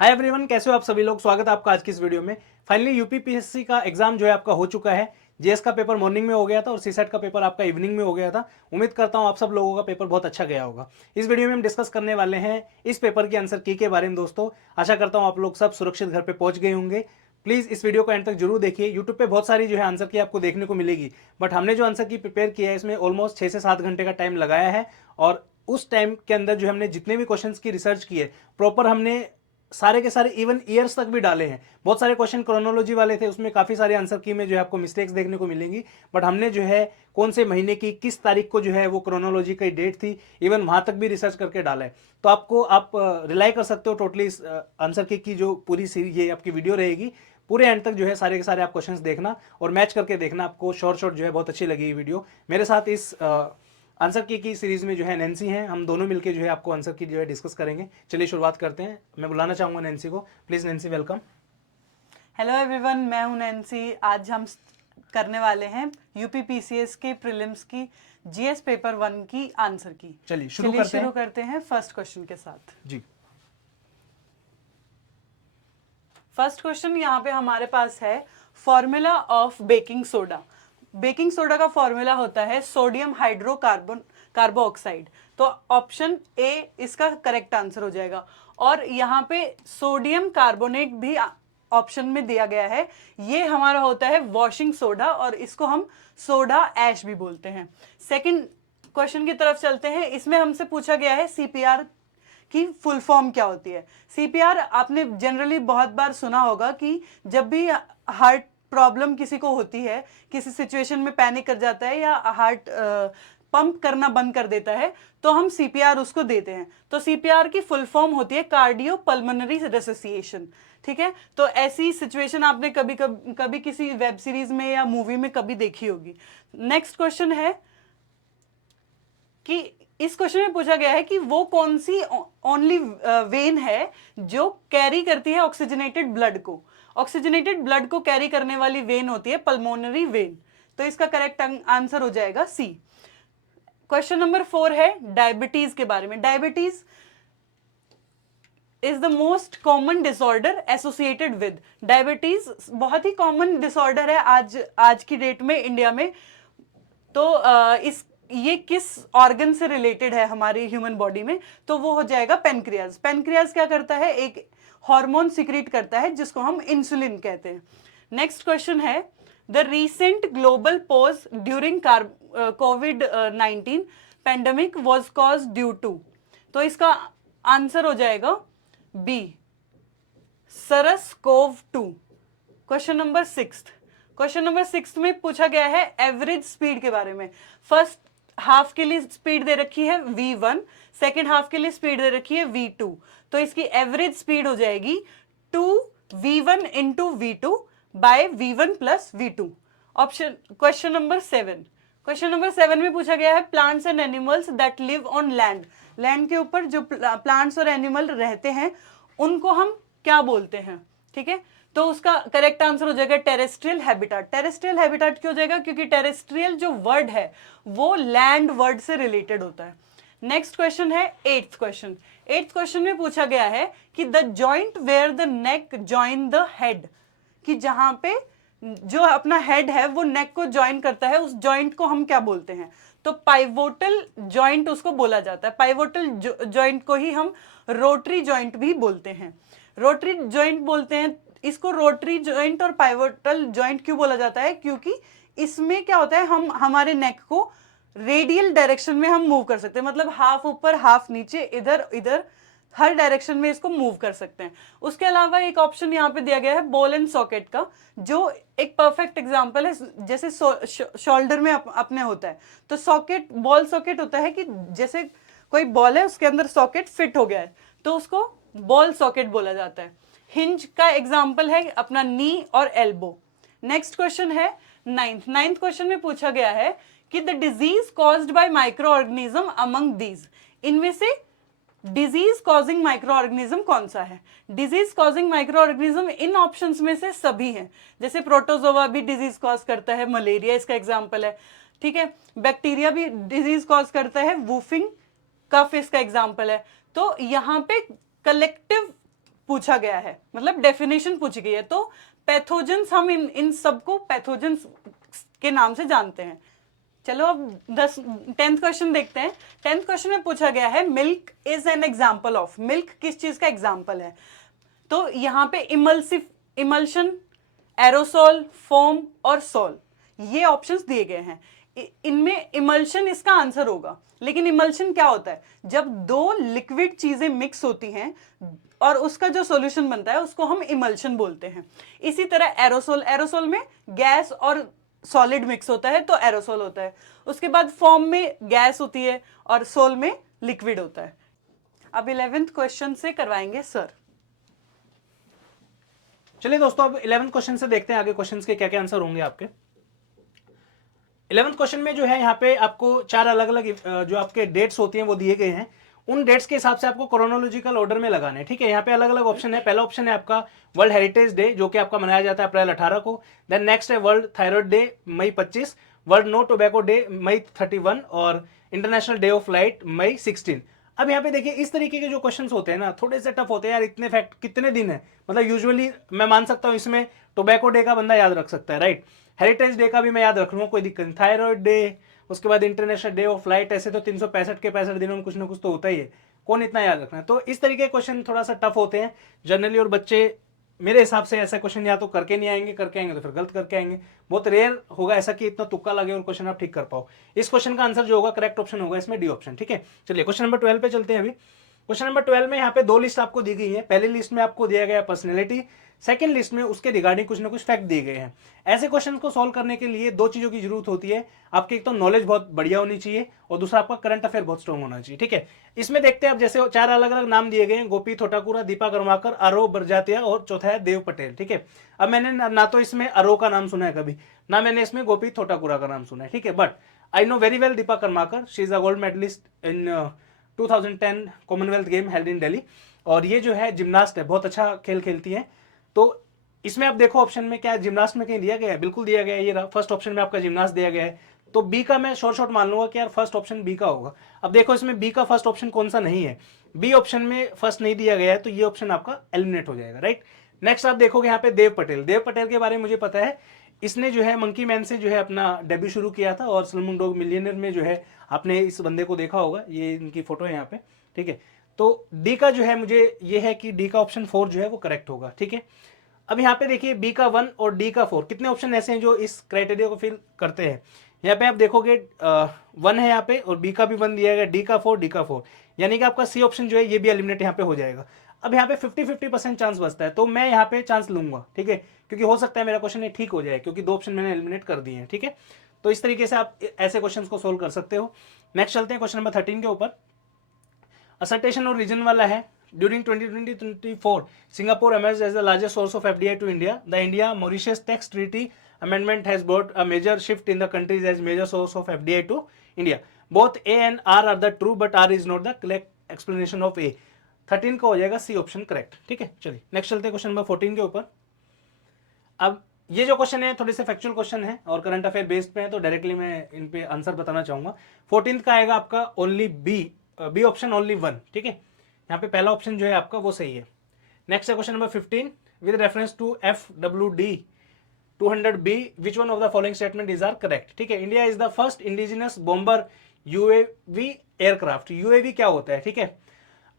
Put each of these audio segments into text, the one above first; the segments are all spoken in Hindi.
हाय एवरीवन, कैसे हो आप सभी लोग। स्वागत है आपका आज की इस वीडियो में। फाइनली यूपीपीएससी का एग्जाम जो है आपका हो चुका है। जेएस का पेपर मॉर्निंग में हो गया था और सीसेट का पेपर आपका इवनिंग में हो गया था। उम्मीद करता हूं आप सब लोगों का पेपर बहुत अच्छा गया होगा। इस वीडियो में हम डिस्कस करने वाले हैं इस पेपर की आंसर की के बारे में। दोस्तों, आशा करता हूं आप लोग सब सुरक्षित घर पे पहुंच गए होंगे। प्लीज इस वीडियो को एंड तक जरूर देखिए। यूट्यूब पे बहुत सारी जो है आंसर की आपको देखने को मिलेगी, बट हमने जो आंसर की प्रिपेयर किया है इसमें ऑलमोस्ट 6 से 7 घंटे का टाइम लगाया है। और उस टाइम के अंदर जो हमने जितने भी क्वेश्चंस की रिसर्च की है, प्रॉपर हमने सारे के सारे इवन ईयर्स तक भी डाले हैं। बहुत सारे क्वेश्चन क्रोनोलॉजी वाले थे, उसमें काफ़ी सारे आंसर की में जो है आपको मिस्टेक्स देखने को मिलेंगी। बट हमने जो है कौन से महीने की किस तारीख को जो है वो क्रोनोलॉजी की डेट थी, इवन वहां तक भी रिसर्च करके डाला है। तो आपको आप रिलाई कर सकते हो टोटली इस आंसर की जो पूरी सीरीज ये आपकी वीडियो रहेगी। पूरे एंड तक जो है सारे के सारे आप क्वेश्चंस देखना और मैच करके देखना। आपको शॉर्ट शॉर्ट जो है बहुत अच्छी लगी वीडियो। मेरे साथ इस आंसर की सीरीज में जो है नैन्सी हैं। हम दोनों मिलकर जो है आपको आंसर की जो है डिस्कस करेंगे। चलिए शुरुआत करते हैं। मैं बुलाना चाहूंगा नैन्सी को। Please Nancy, welcome. Hello everyone, मैं हूं नैन्सी। आज हम करने वाले हैं यूपीपीसीएस के प्रीलिम्स की जीएस पेपर 1 की आंसर की। चलिए शुरू करते हैं फर्स्ट क्वेश्चन के साथ। जी। फर्स्ट क्वेश्चन यहाँ पे हमारे पास है, formula of baking soda. Baking soda का फॉर्मूला होता है सोडियम कार्बो ऑक्साइड। तो ऑप्शन ए इसका करेक्ट आंसर हो जाएगा। और यहाँ पे सोडियम कार्बोनेट भी ऑप्शन में दिया गया है। ये हमारा होता है वॉशिंग सोडा और इसको हम सोडा ऐश भी बोलते हैं। सेकंड क्वेश्चन की तरफ चलते हैं। इसमें हमसे पूछा गया है सीपीआर की फुल फॉर्म क्या होती है। सीपीआर आपने जनरली बहुत बार सुना होगा कि जब भी हार्ट प्रॉब्लम किसी को होती है, किसी सिचुएशन में पैनिक कर जाता है या हार्ट पंप करना बंद कर देता है, तो हम सीपीआर उसको देते हैं। तो सीपीआर की फुल फॉर्म होती है कार्डियो पल्मोनरी रेसोसिएशन। ठीक है, तो ऐसी सिचुएशन आपने कभी किसी वेब सीरीज में या मूवी में कभी देखी होगी। नेक्स्ट क्वेश्चन है कि इस क्वेश्चन में पूछा गया है कि वो कौन सी ओनली वेन है जो कैरी करती है ऑक्सीजनेटेड ब्लड को। ऑक्सीजनेटेड ब्लड को कैरी करने वाली वेन होती है पल्मोनरी वेन। तो इसका करेक्ट आंसर हो जाएगा सी। क्वेश्चन नंबर 4 है डायबिटीज के बारे में। Diabetes is the most common disorder associated with. Diabetes बहुत ही कॉमन डिसऑर्डर है आज की डेट में इंडिया में। तो ये किस ऑर्गन से रिलेटेड है हमारी ह्यूमन बॉडी में, तो वो हो जाएगा पेनक्रियाज। पेनक्रियाज क्या करता है, एक हार्मोन सिक्रीट करता है जिसको हम इंसुलिन कहते हैं। नेक्स्ट क्वेश्चन है, the recent global pause during कोविड-19 pandemic was cause due to. तो इसका आंसर हो जाएगा B, SARS-CoV-2। Question number 6। Question number 6 में पूछा गया है एवरेज स्पीड के बारे में। फर्स्ट हाफ के लिए स्पीड दे रखी है v1, सेकेंड हाफ के लिए स्पीड दे रखी है v2। तो इसकी एवरेज स्पीड हो जाएगी 2v1 into v2 by v1 plus v2। Option question number 7। Question number 7 में पूछा गया है plants and animals that live on land. Land के ऊपर जो प्लांट्स और एनिमल रहते हैं उनको हम क्या बोलते हैं। ठीक है, तो उसका करेक्ट आंसर हो जाएगा टेरेस्ट्रियल हैबिटाट। टेरेस्ट्रियल हैबिटाट क्यों हो जाएगा, क्योंकि टेरेस्ट्रियल जो वर्ड है वो लैंड वर्ड से रिलेटेड होता है। नेक्स्ट क्वेश्चन है 8th क्वेश्चन। 8th क्वेश्चन में पूछा गया है कि the joint where the neck join the head. कि जहां पे जो अपना हेड है वो नेक को ज्वाइन करता है, उस जॉइंट को हम क्या बोलते हैं। तो पाइवोटल जॉइंट उसको बोला जाता है। पाइवोटल जॉइंट को ही हम रोटरी जॉइंट भी बोलते हैं। रोटरी जॉइंट बोलते हैं इसको। रोटरी जॉइंट और पाइवोटल जॉइंट क्यों बोला जाता है, क्योंकि इसमें क्या होता है, हम हमारे नेक को रेडियल डायरेक्शन में हम मूव कर सकते हैं। मतलब हाफ ऊपर हाफ नीचे, इधर इधर, हर डायरेक्शन में इसको मूव कर सकते हैं। उसके अलावा एक ऑप्शन यहाँ पे दिया गया है बॉल एंड सॉकेट का, जो एक परफेक्ट एग्जांपल है। जैसे शोल्डर में अपने होता है, तो सॉकेट बॉल सॉकेट होता है कि जैसे कोई बॉल है उसके अंदर सॉकेट फिट हो गया है, तो उसको बॉल सॉकेट बोला जाता है। हिंज का एग्जाम्पल है अपना नी और एल्बो। नेक्स्ट क्वेश्चन है 9th। 9th क्वेश्चन में पूछा गया है कि the disease caused by micro organism among these. इनमें से डिजीज कॉजिंग माइक्रो ऑर्गेनिज्म कौन सा है। Disease causing micro organism in options में से सभी हैं। जैसे प्रोटोजोआ भी डिजीज कॉज करता है, मलेरिया इसका एग्जाम्पल है। ठीक है, बैक्टीरिया भी डिजीज कॉज करता है, वूफिंग कफ इसका एग्जाम्पल है। तो यहाँ पे कलेक्टिव पूछा गया है, मतलब डेफिनेशन पूछी गई है। तो पैथोजेंस, हम इन सबको पैथोजेंस के नाम से जानते हैं। चलो अब 10th क्वेश्चन देखते हैं। 10th क्वेश्चन में पूछा गया है milk is an example of. Milk किस चीज का एग्जाम्पल है? तो यहाँ पे इमल्शन, एरोसोल, फोम और सोल, ये ऑप्शंस दिए गए हैं। इनमें इमल्शन इसका आंसर होगा। लेकिन इमल्शन क्या होता है? जब दो लिक्विड चीजें मिक्स होती हैं और उसका जो सॉल्यूशन बनता है उसको हम इमल्शन बोलते हैं। इसी तरह एरोसोल, एरोसोल में गैस और सॉलिड मिक्स होता है तो एरोसोल होता है। उसके बाद फोम में गैस होती है और सोल में लिक्विड होता है। अब 11th क्वेश्चन से करवाएंगे सर। चलिए दोस्तों, अब 11th क्वेश्चन से देखते हैं आगे क्वेश्चंस के क्या क्या आंसर होंगे आपके। 11th क्वेश्चन में जो है यहाँ पे आपको 4 अलग अलग जो आपके डेट्स होती हैं वो दिए गए हैं। उन डेट्स के हिसाब से आपको क्रोनोलॉजिकल ऑर्डर में लगाने हैं, ठीक है। यहाँ पे अलग अलग ऑप्शन है। पहला ऑप्शन है आपका वर्ल्ड हेरिटेज डे, जो कि आपका मनाया जाता है अप्रैल 18 को। देन नेक्स्ट है वर्ल्ड थायराइड डे, मई 25। वर्ल्ड नो टोबैको डे, मई 31। और इंटरनेशनल डे ऑफ लाइट, मई 16। अब यहाँ पे देखिए, इस तरीके के जो क्वेश्चंस होते हैं ना, थोड़े से टफ होते हैं यार। इतने फैक्ट कितने दिन है, मतलब यूजुअली मैं मान सकता हूँ इसमें टोबैको डे का बंदा याद रख सकता है, राइट। हेरिटेज डे का भी मैं याद रख लूँगा, कोई दिक्कत नहीं। थायराइड डे, उसके बाद इंटरनेशनल डे ऑफ लाइट, ऐसे तो 365 के 65 दिनों में कुछ ना कुछ तो होता ही है, कौन इतना याद रखना है। तो इस तरीके के क्वेश्चन थोड़ा सा टफ होते हैं जनरली, और बच्चे मेरे हिसाब से ऐसा क्वेश्चन या तो करके नहीं आएंगे, करके आएंगे तो फिर गलत करके आएंगे। बहुत रेयर होगा ऐसा कि इतना तुक्का लगे और क्वेश्चन आप ठीक कर पाओ। इस क्वेश्चन का आंसर जो होगा, करेक्ट ऑप्शन होगा इसमें डी ऑप्शन, ठीक है। चलिए क्वेश्चन नंबर 12 पे चलते हैं अभी। क्वेश्चन नंबर 12 में यहाँ पे 2 लिस्ट आपको दी गई है। पहली लिस्ट में आपको दिया गया पर्सनैलिटी, सेकंड लिस्ट में उसके रिगार्डिंग कुछ ना कुछ फैक्ट दिए गए हैं। ऐसे क्वेश्चन को सॉल्व करने के लिए 2 चीजों की जरूरत होती है। आपकी एक तो नॉलेज बहुत बढ़िया होनी चाहिए और दूसरा आपका करंट अफेयर बहुत स्ट्रॉन्ग होना चाहिए, ठीक है। इसमें देखते हैं आप, जैसे 4 अलग अलग नाम दिए गए हैं, गोपी थोटाकुरा, दीपा कर्माकर, अरो बरजातिया और चौथा है देव पटेल, ठीक है। अब मैंने ना तो इसमें अरो का नाम सुना है कभी, ना मैंने इसमें गोपी थोटाकुरा का नाम सुना है, ठीक है। But I know very well Deepa Karmakar, she is a gold medallist in 2010 Commonwealth game held in Delhi, और ये जो है जिम्नास्ट है, बहुत अच्छा खेल खेलती है। तो इसमें आप देखो ऑप्शन में क्या जिम्नास्ट में कहीं दिया गया है? बिल्कुल दिया गया है, ये रहा फर्स्ट ऑप्शन में आपका जिम्नास्ट दिया गया है। तो बी का मैं शॉर्ट मान लूंगा कि यार फर्स्ट ऑप्शन बी का होगा। अब देखो इसमें बी का फर्स्ट ऑप्शन कौन सा नहीं है, बी ऑप्शन में फर्स्ट नहीं दिया गया है, तो ये ऑप्शन आपका एलिमिनेट हो जाएगा, राइट। नेक्स्ट आप देखोगे यहाँ पे देव पटेल। देव पटेल के बारे में मुझे पता है, इसने जो है मंकी मैन से जो है अपना डेब्यू शुरू किया था, और स्लमडॉग मिलियनेयर में जो है आपने इस बंदे को देखा होगा, ये इनकी फोटो है यहाँ पे, ठीक है। तो डी का जो है मुझे ये है कि डी का ऑप्शन 4 जो है वो करेक्ट होगा, ठीक है। अब यहाँ पे देखिए बी का 1 और डी का 4, कितने ऑप्शन ऐसे हैं जो इस क्राइटेरिया को फिल करते हैं। यहाँ पे आप देखोगे 1 है यहाँ पे, और बी का भी 1 दिया गया, डी का 4, डी का 4, यानी कि आपका सी ऑप्शन जो है ये भी एलिमिनेट यहाँ पे हो जाएगा। अब यहाँ पे 50-50% चांस बचता है, तो मैं यहाँ पे चांस लूंगा, ठीक है, क्योंकि हो सकता है मेरा क्वेश्चन ये ठीक हो जाए, क्योंकि 2 ऑप्शन मैंने एलिमिनेट कर दिए हैं, ठीक है। तो इस तरीके से आप ऐसे क्वेश्चन को सोल्व कर सकते हो। नेक्स्ट चलते हैं क्वेश्चन नंबर 13 के ऊपर। असर्टेशन और रीजन वाला है। During 2020-24, Singapore emerged as the largest source of FDI to India. The India-Mauritius Tax Treaty Amendment has brought a major shift in the countries as major source of FDI to India. Both A and R are the true, but R is not the correct explanation of A. 13 का हो जाएगा सी ऑप्शन करेक्ट, ठीक है। चलिए नेक्स्ट चलते हैं क्वेश्चन नंबर 14 के ऊपर। अब ये जो क्वेश्चन है थोड़े से फैक्चुअल क्वेश्चन है और करंट अफेयर बेस्ड पे है, तो डायरेक्टली मैं इन पे आंसर बताना चाहूंगा। 14 का आएगा आपका ओनली बी ऑप्शन, ओनली 1, ठीक है। यहाँ पे पहला ऑप्शन जो है आपका वो सही है। नेक्स्ट है question number 15, with reference to FWD 200B which one of the following statement is are correct, ठीक है। India is the first indigenous bomber UAV aircraft. UAV क्या होता है, ठीक है,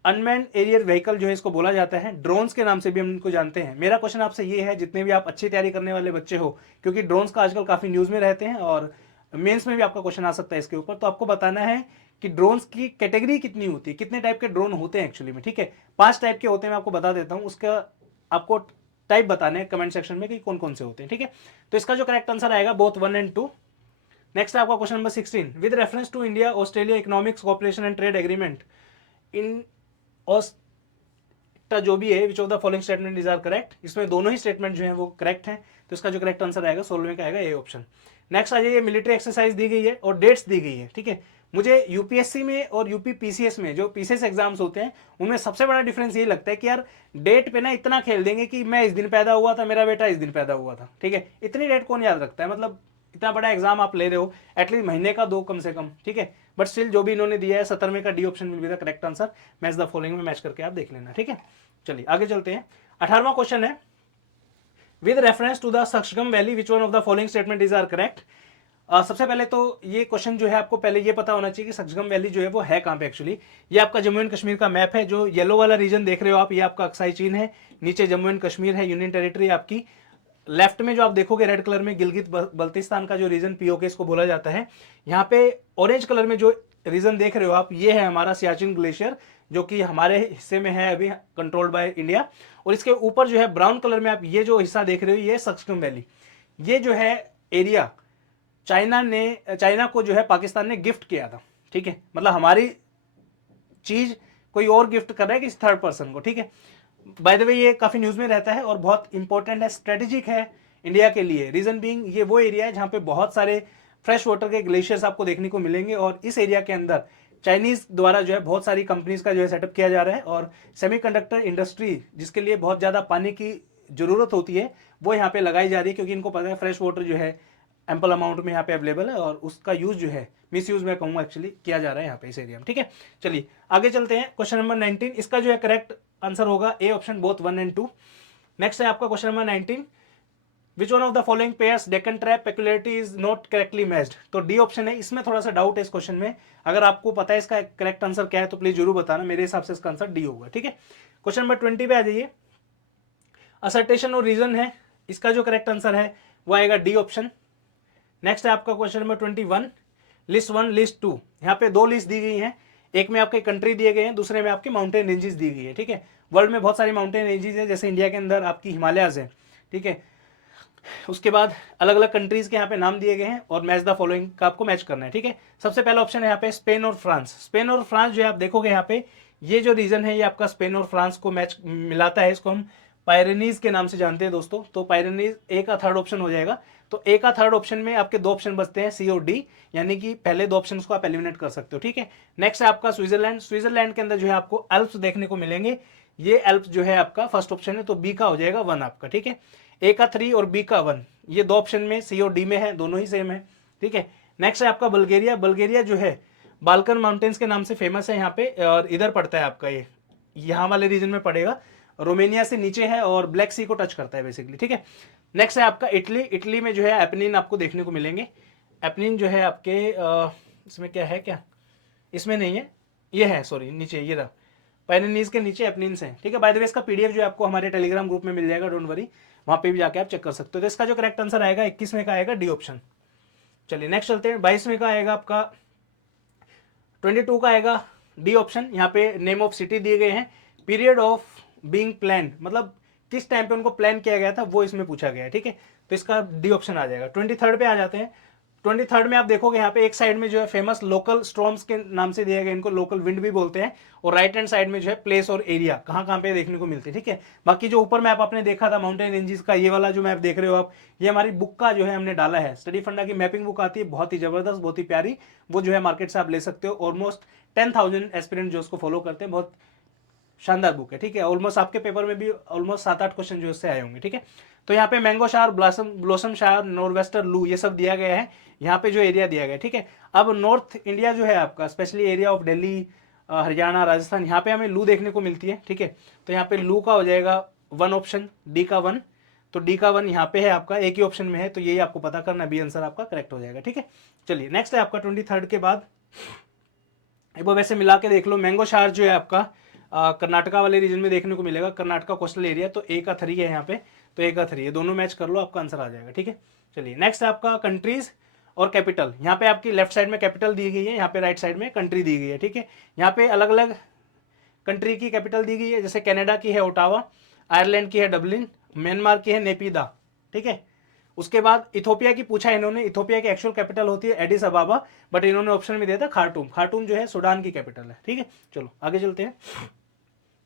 अनमैन्ड एरियल व्हीकल जो है इसको बोला जाता है। ड्रोन्स के नाम से भी हम इनको जानते हैं। मेरा क्वेश्चन आपसे ये है, जितने भी आप अच्छी तैयारी करने वाले बच्चे हो, क्योंकि ड्रोन्स का आजकल काफी न्यूज में रहते हैं और मेंस में भी आपका क्वेश्चन आ सकता है इसके ऊपर, तो आपको बताना है कि ड्रोन्स की कैटेगरी कितनी होती है, कितने टाइप के ड्रोन होते हैं एक्चुअली में, ठीक है। 5 टाइप के होते हैं, मैं आपको बता देता हूँ, उसका आपको टाइप बताने हैं कमेंट सेक्शन में कि कौन कौन से होते हैं, ठीक है। तो इसका जो करेक्ट आंसर आएगा बोथ 1 and 2। नेक्स्ट आपका question number 16, with reference to India Australia economics cooperation and trade agreement in जो भी है, which of the following statement is are correct. इसमें दोनों ही स्टेटमेंट जो है वो करेक्ट हैं, तो इसका जो करेक्ट आंसर आएगा 16वें का आएगा ए ऑप्शन। नेक्स्ट आ जाइए, मिलिट्री एक्सरसाइज दी गई है और डेट्स दी गई है, ठीक है। मुझे यूपीएससी में और यूपी पीसीएस में जो पीसीएस एग्जाम्स होते हैं उनमें सबसे बड़ा डिफरेंस ये लगता है कि यार डेट पे ना इतना खेल देंगे कि मैं इस दिन पैदा हुआ था, मेरा बेटा इस दिन पैदा हुआ था, ठीक है। इतनी डेट कौन याद रखता है, मतलब इतना बड़ा एग्जाम आप ले रहे हो, एटलीस्ट महीने का 2 कम से कम, ठीक है। बट स्टिल जो भी इन्होंने दिया है 17वें का D option will be the correct answer. Match the following में मैच करके आप देख लेना, ठीक है। चलिए आगे चलते हैं। 18वां क्वेश्चन है, with reference to the Shaksgam valley which one of the following statement is are correct. सबसे पहले तो ये क्वेश्चन जो है आपको पहले ये पता होना चाहिए कि सक्सगम वैली जो है वो है कहाँ पे एक्चुअली। ये आपका जम्मू एंड कश्मीर का मैप है, जो येलो वाला रीजन देख रहे हो आप, ये आपका अक्साई चीन है, नीचे जम्मू एंड कश्मीर है, यूनियन टेरिटरी आपकी। लेफ्ट में जो आप देखोगे रेड कलर में गिलगित बल्तिस्तान का जो रीजन पीओके इसको बोला जाता है। यहाँ पे ऑरेंज कलर में जो रीजन देख रहे हो आप, ये है हमारा सियाचिन ग्लेशियर, जो कि हमारे हिस्से में है अभी, कंट्रोल्ड बाय इंडिया। और इसके ऊपर जो है ब्राउन कलर में आप ये जो हिस्सा देख रहे हो, ये सक्सगम वैली। ये जो है एरिया चाइना को जो है पाकिस्तान ने गिफ्ट किया था, ठीक है। मतलब हमारी चीज कोई और गिफ्ट कर रहा है किसी थर्ड पर्सन को, ठीक है। बाय द वे ये काफी न्यूज में रहता है और बहुत इंपॉर्टेंट है, स्ट्रेटेजिक है इंडिया के लिए। रीजन बीइंग ये वो एरिया है जहां पे बहुत सारे फ्रेश वाटर के ग्लेशियर्स आपको देखने को मिलेंगे, और इस एरिया के अंदर चाइनीज द्वारा जो है बहुत सारी कंपनीज का जो है सेटअप किया जा रहा है। और सेमीकंडक्टर इंडस्ट्री जिसके लिए बहुत ज्यादा पानी की जरूरत होती है वो यहाँ पे लगाई जा रही है, क्योंकि इनको पता है फ्रेश वाटर जो है एम्पल अमाउंट में यहाँ पे अवेलेबल है, और उसका यूज जो है मिस यूज में कहूँगा एक्चुअली किया जा रहा है यहाँ पे इस एरिया में, ठीक है। चलिए आगे चलते हैं। क्वेश्चन नंबर 19, इसका जो है करेक्ट आंसर होगा A option, both 1 and 2। Next है आपका question number 19, which one of the following pairs Deccan trap peculiarity is not correctly matched. तो डी ऑप्शन है, इसमें थोड़ा सा डाउट है इस क्वेश्चन में। अगर आपको पता है इसका करेक्ट आंसर क्या है तो प्लीज जरूर बताना, मेरे हिसाब से इसका आंसर डी होगा, ठीक है। क्वेश्चन नंबर 20 पे आ जाइए। असर्टेशन और रीजन है, इसका जो करेक्ट आंसर है वो आएगा डी ऑप्शन। नेक्स्ट है आपका क्वेश्चन नंबर 21, लिस्ट 1 लिस्ट 2। यहाँ पे 2 लिस्ट दी गई हैं, एक में आपके कंट्री दिए गए हैं, दूसरे में आपके माउंटेन रेंजेस दी गई है, ठीक है। वर्ल्ड में बहुत सारी माउंटेन रेंजेस है, जैसे इंडिया के अंदर आपकी हिमालयाज है, ठीक है। उसके बाद अलग अलग कंट्रीज के यहाँ पे नाम दिए गए हैं, और मैच द फॉलोइंग का आपको मैच करना है, ठीक है। सबसे पहला ऑप्शन है यहाँ पे स्पेन और फ्रांस। स्पेन और फ्रांस जो है आप देखोगे यहाँ पे, ये जो रीजन है ये आपका स्पेन और फ्रांस को मैच मिलाता है। इसको हम पायरेनीज के नाम से जानते हैं दोस्तों। तो पायरेनीज ए का थर्ड ऑप्शन हो जाएगा। तो ए का थर्ड ऑप्शन में आपके 2 ऑप्शन बचते हैं, सी और डी, यानी कि पहले 2 ऑप्शन को आप एलिमिनेट कर सकते हो, ठीक है। नेक्स्ट है आपका स्विट्जरलैंड। स्विट्जरलैंड के अंदर जो है आपको अल्प्स देखने को मिलेंगे, ये अल्प्स जो है आपका फर्स्ट ऑप्शन है, तो बी का हो जाएगा 1 आपका, ठीक है। ए का 3 और बी का 1, ये 2 ऑप्शन में सी और डी में है, दोनों ही सेम है, ठीक है। नेक्स्ट है आपका बल्गेरिया। बल्गेरिया जो है बाल्कन माउंटेन्स के नाम से फेमस है यहाँ पे, और इधर पड़ता है आपका, ये यहाँ वाले रीजन में पड़ेगा, रोमेनिया से नीचे है और ब्लैक सी को टच करता है बेसिकली, ठीक है। नेक्स्ट है आपका इटली। इटली में जो है एपनिन आपको देखने को मिलेंगे। एपनिन जो है आपके इसमें क्या है, क्या इसमें नहीं है, ये है सॉरी नीचे, ये रहा पायरेनीज के नीचे एपनिन्स है, ठीक है। बाय द वे इसका पीडीएफ जो है आपको हमारे टेलीग्राम ग्रुप में मिल जाएगा, डोंट वरी, वहाँ पे भी जाके आप चेक कर सकते हो। तो इसका जो करेक्ट आंसर आएगा 21वें का आएगा डी ऑप्शन। चलिए नेक्स्ट चलते हैं। 22वें का आएगा आपका 22 का आएगा डी ऑप्शन। यहाँ पे नेम ऑफ सिटी दिए गए हैं, पीरियड ऑफ बीइंग प्लान, मतलब किस टाइम पे उनको प्लान किया गया था वो इसमें पूछा गया है, ठीक है। तो इसका डी ऑप्शन आ जाएगा। 23rd पे आ जाते हैं। 23rd में आप देखोगे यहाँ पे एक साइड में जो है फेमस लोकल स्टॉर्म्स के नाम से दिया गया, इनको लोकल विंड भी बोलते हैं, और राइट हैंड साइड में जो है प्लेस और एरिया कहाँ कहाँ पे देखने को मिलती है, ठीक है। बाकी जो ऊपर मैप आपने देखा था माउंटेन रेंजेस का, ये वाला जो मैप देख रहे हो आप, ये हमारी बुक का जो है हमने डाला है, स्टडी फंडा की मैपिंग बुक आती है, बहुत ही जबरदस्त, बहुत ही प्यारी, वो जो है मार्केट से आप ले सकते हो। ऑलमोस्ट 10,000 एस्पिरेंट जो उसको फॉलो करते हैं, बहुत शानदार बुक है, ठीक है। ऑलमोस्ट आपके पेपर में भी ऑलमोस्ट 7-8 क्वेश्चन जो उससे आए होंगे, ठीक है। तो यहाँ पे मैंगो शार, ब्लॉसम शार, नॉर्वेस्टर लू, ये सब दिया गया है यहाँ पे जो एरिया दिया गया है, ठीक है। अब नॉर्थ इंडिया जो है आपका, specially area of Delhi, Haryana, Rajasthan, यहाँ पे हमें लू देखने को मिलती है, ठीक है। तो यहाँ पे लू का हो जाएगा 1 ऑप्शन, डी का 1। तो डी का 1 यहाँ पे है आपका, एक ही ऑप्शन में है, तो यही आपको पता करना, बी आंसर आपका करेक्ट हो जाएगा, ठीक है। चलिए नेक्स्ट है आपका 23rd के बाद, एक बार वैसे मिला के देख लो। मैंगो शार जो है आपका कर्नाटका वाले रीजन में देखने को मिलेगा, कर्नाटका कोस्टल एरिया, तो ए का 3 है यहाँ पे, तो ए का 3 है, दोनों मैच कर लो, आपका आंसर आ जाएगा, ठीक है। चलिए नेक्स्ट है आपका कंट्रीज और कैपिटल। यहाँ पे आपकी लेफ्ट साइड में कैपिटल दी गई है, यहाँ पे राइट साइड में कंट्री दी गई है, ठीक है। यहाँ पे अलग अलग कंट्री की कैपिटल दी गई है, जैसे कनाडा की है ओटावा, आयरलैंड की है डबलिन, म्यांमार की है नेपिदा, ठीक है। उसके बाद इथोपिया की पूछा इन्होंने, इथोपिया की एक्चुअल कैपिटल होती है एडिस अबाबा, बट इन्होंने ऑप्शन में दिया था खार्टूम। खार्टूम जो है सूडान की कैपिटल है, ठीक है। चलो आगे चलते हैं।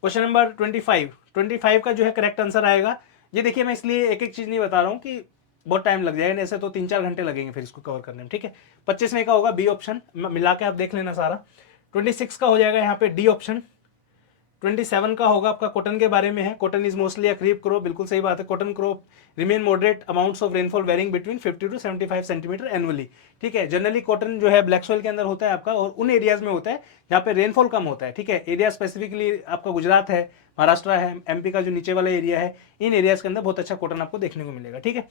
क्वेश्चन नंबर 25 का जो है करेक्ट आंसर आएगा, ये देखिए मैं इसलिए एक एक चीज नहीं बता रहा हूँ कि बहुत टाइम लग जाएगा, ऐसे तो 3-4 घंटे लगेंगे फिर इसको कवर करने में, ठीक है। 25वें का होगा बी ऑप्शन, मिला के आप देख लेना सारा। 26 का हो जाएगा यहाँ पे डी ऑप्शन। 27 का होगा आपका कॉटन के बारे में है। Cotton is mostly a creep crop, बिल्कुल सही बात है। Cotton crop remain moderate amounts of rainfall varying between 50 to 75 centimetre annually. ठीक है, जनरली कॉटन जो है ब्लैक सॉइल के अंदर होता है आपका, और उन एरियाज में होता है जहाँ पे रेनफॉल कम होता है। ठीक है, एरिया स्पेसिफिकली आपका गुजरात है, महाराष्ट्र है, एमपी का जो नीचे वाला एरिया है, इन एरियाज के अंदर बहुत अच्छा कॉटन आपको देखने को मिलेगा। ठीक है,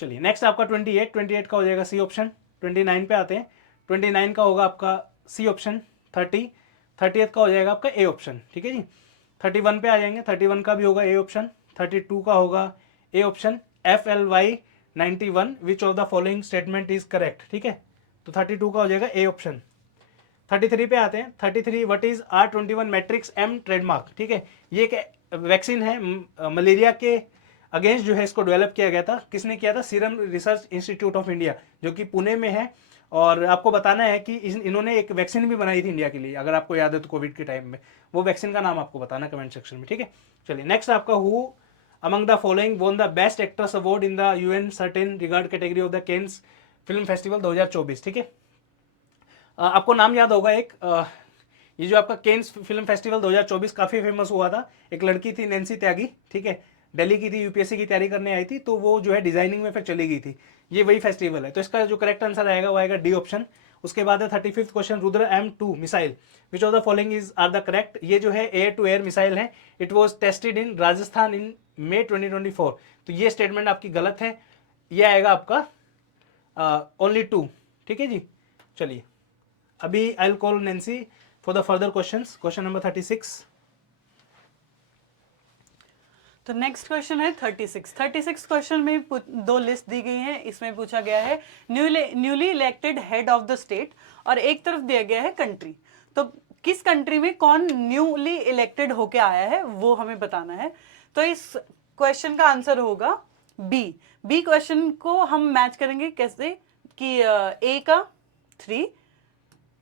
चलिए नेक्स्ट आपका 28 का हो जाएगा सी ऑप्शन। 29 पे आते हैं। 29 का होगा आपका सी ऑप्शन। 30 का हो जाएगा आपका ए ऑप्शन। ठीक है जी। 31 पे आ जाएंगे। 31 का भी होगा ए ऑप्शन। 32 का होगा A option. FLY91 which of the following statement is correct. ठीक है, तो 32 का हो जाएगा ए ऑप्शन। 33 पे आते हैं। 33 what is R21 matrix M trademark. ठीक है, ये एक वैक्सीन है मलेरिया के अगेंस्ट जो है, इसको डेवलप किया गया था। किसने किया था? Serum research institute of India, जो कि पुणे में है। और आपको बताना है कि इन्होंने एक वैक्सीन भी बनाई थी इंडिया के लिए, अगर आपको याद है तो कोविड के टाइम में। वो वैक्सीन का नाम आपको बताना कमेंट सेक्शन में। ठीक है, चलिए नेक्स्ट आपका who among the following won the best actress award in the UN certain regard category of the Cannes film festival 2024। ठीक है, आपको नाम याद होगा एक, ये जो आपका केन्स फिल्म फेस्टिवल 2024 काफ़ी फेमस हुआ था। एक लड़की थी नैन्सी त्यागी। ठीक है, दिल्ली की थी, यूपीएससी की तैयारी करने आई थी, तो वो जो है डिजाइनिंग में फिर चली गई थी। ये वही फेस्टिवल है। तो इसका जो करेक्ट आंसर आएगा वो आएगा डी ऑप्शन। उसके बाद है 35th question, Rudra M2 missile which of the following is are the correct. ये जो है एयर टू एयर मिसाइल है। It was tested in Rajasthan in May 2024। तो ये स्टेटमेंट आपकी गलत है। ये आएगा आपका ओनली 2। ठीक है जी, चलिए अभी I will call Nancy for the further questions. Question number 36। तो नेक्स्ट क्वेश्चन है 36 क्वेश्चन में दो लिस्ट दी गई है। इसमें पूछा गया है newly elected head of the state, और एक तरफ दिया गया है कंट्री। तो किस कंट्री में कौन न्यूली इलेक्टेड होके आया है वो हमें बताना है। तो इस क्वेश्चन का आंसर होगा बी क्वेश्चन को हम मैच करेंगे कैसे कि ए का 3,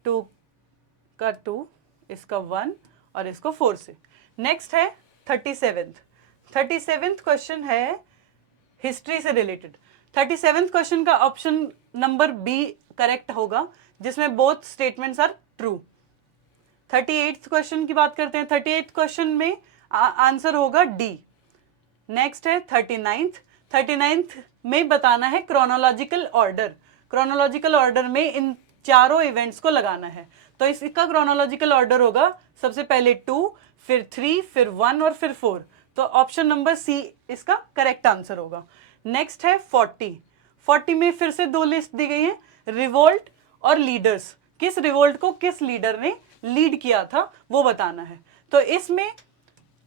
2 का 2, इसका 1 और इसको 4 से। नेक्स्ट है 37th क्वेश्चन है हिस्ट्री से रिलेटेड। 37th क्वेश्चन का ऑप्शन नंबर बी करेक्ट होगा, जिसमें both statements are true. 38th question की बात करते हैं। 38th क्वेश्चन में आंसर होगा डी। नेक्स्ट है 39th में बताना है क्रोनोलॉजिकल ऑर्डर में इन चारों इवेंट्स को लगाना है। तो इसका क्रोनोलॉजिकल ऑर्डर होगा सबसे पहले 2, फिर 3, फिर 1 और फिर 4। तो ऑप्शन नंबर सी इसका करेक्ट आंसर होगा। नेक्स्ट है 40 में फिर से दो लिस्ट दी गई है, रिवोल्ट और लीडर्स। किस रिवोल्ट को किस लीडर ने लीड किया था वो बताना है। तो इसमें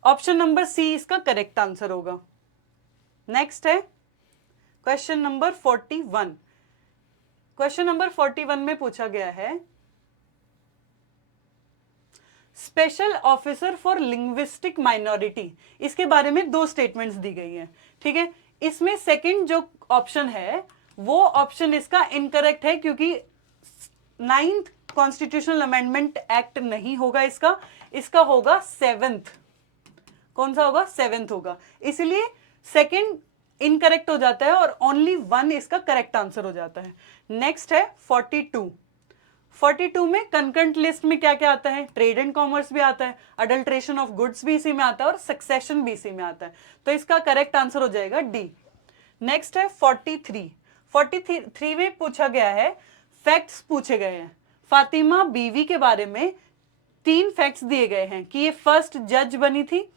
ऑप्शन नंबर सी इसका करेक्ट आंसर होगा। नेक्स्ट है क्वेश्चन नंबर 41। क्वेश्चन नंबर 41 में पूछा गया है special officer for linguistic minority. इसके बारे में दो स्टेटमेंट्स दी गई हैं। ठीक है, इसमें सेकंड जो ऑप्शन है वो ऑप्शन इसका इनकरेक्ट है, क्योंकि 9th कॉन्स्टिट्यूशनल अमेंडमेंट एक्ट नहीं होगा इसका होगा 7th। कौन सा होगा? 7th होगा। इसलिए सेकंड इनकरेक्ट हो जाता है और ओनली 1 इसका करेक्ट आंसर हो जाता है। नेक्स्ट है 42 में कंकरेंट लिस्ट में क्या क्या आता है? ट्रेड एंड कॉमर्स भी आता है, अडल्ट्रेशन ऑफ गुड्स भी इसी में आता है और सक्सेशन भी इसी में आता है। तो इसका करेक्ट आंसर हो जाएगा डी। नेक्स्ट है 43 में पूछा गया है, फैक्ट्स पूछे गए हैं। फातिमा बीवी के बारे में 3 फैक्ट्स दिए गए हैं कि ये फर्स्ट जज बनी थी।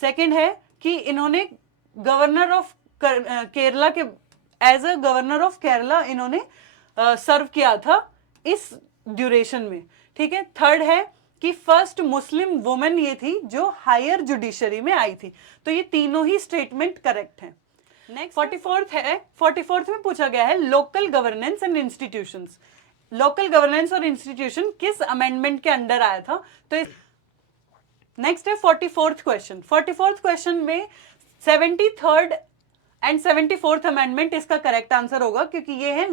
सेकंड है कि इन्होंने गवर्नर ऑफ केरला के as a governor of Kerala इन्होंने सर्व किया था इस ड्यूरेशन में। ठीक है, थर्ड है कि फर्स्ट मुस्लिम वुमेन ये थी जो हायर जुडिशरी में आई थी। तो ये तीनों ही स्टेटमेंट करेक्ट हैं। नेक्स्ट 44th में पूछा गया है local governance and institutions. Local governance और इंस्टीट्यूशन किस अमेंडमेंट के अंडर आया था? तो नेक्स्ट है 44th क्वेश्चन में 73rd एंड 74th अमेंडमेंट इसका करेक्ट आंसर होगा, क्योंकि ये है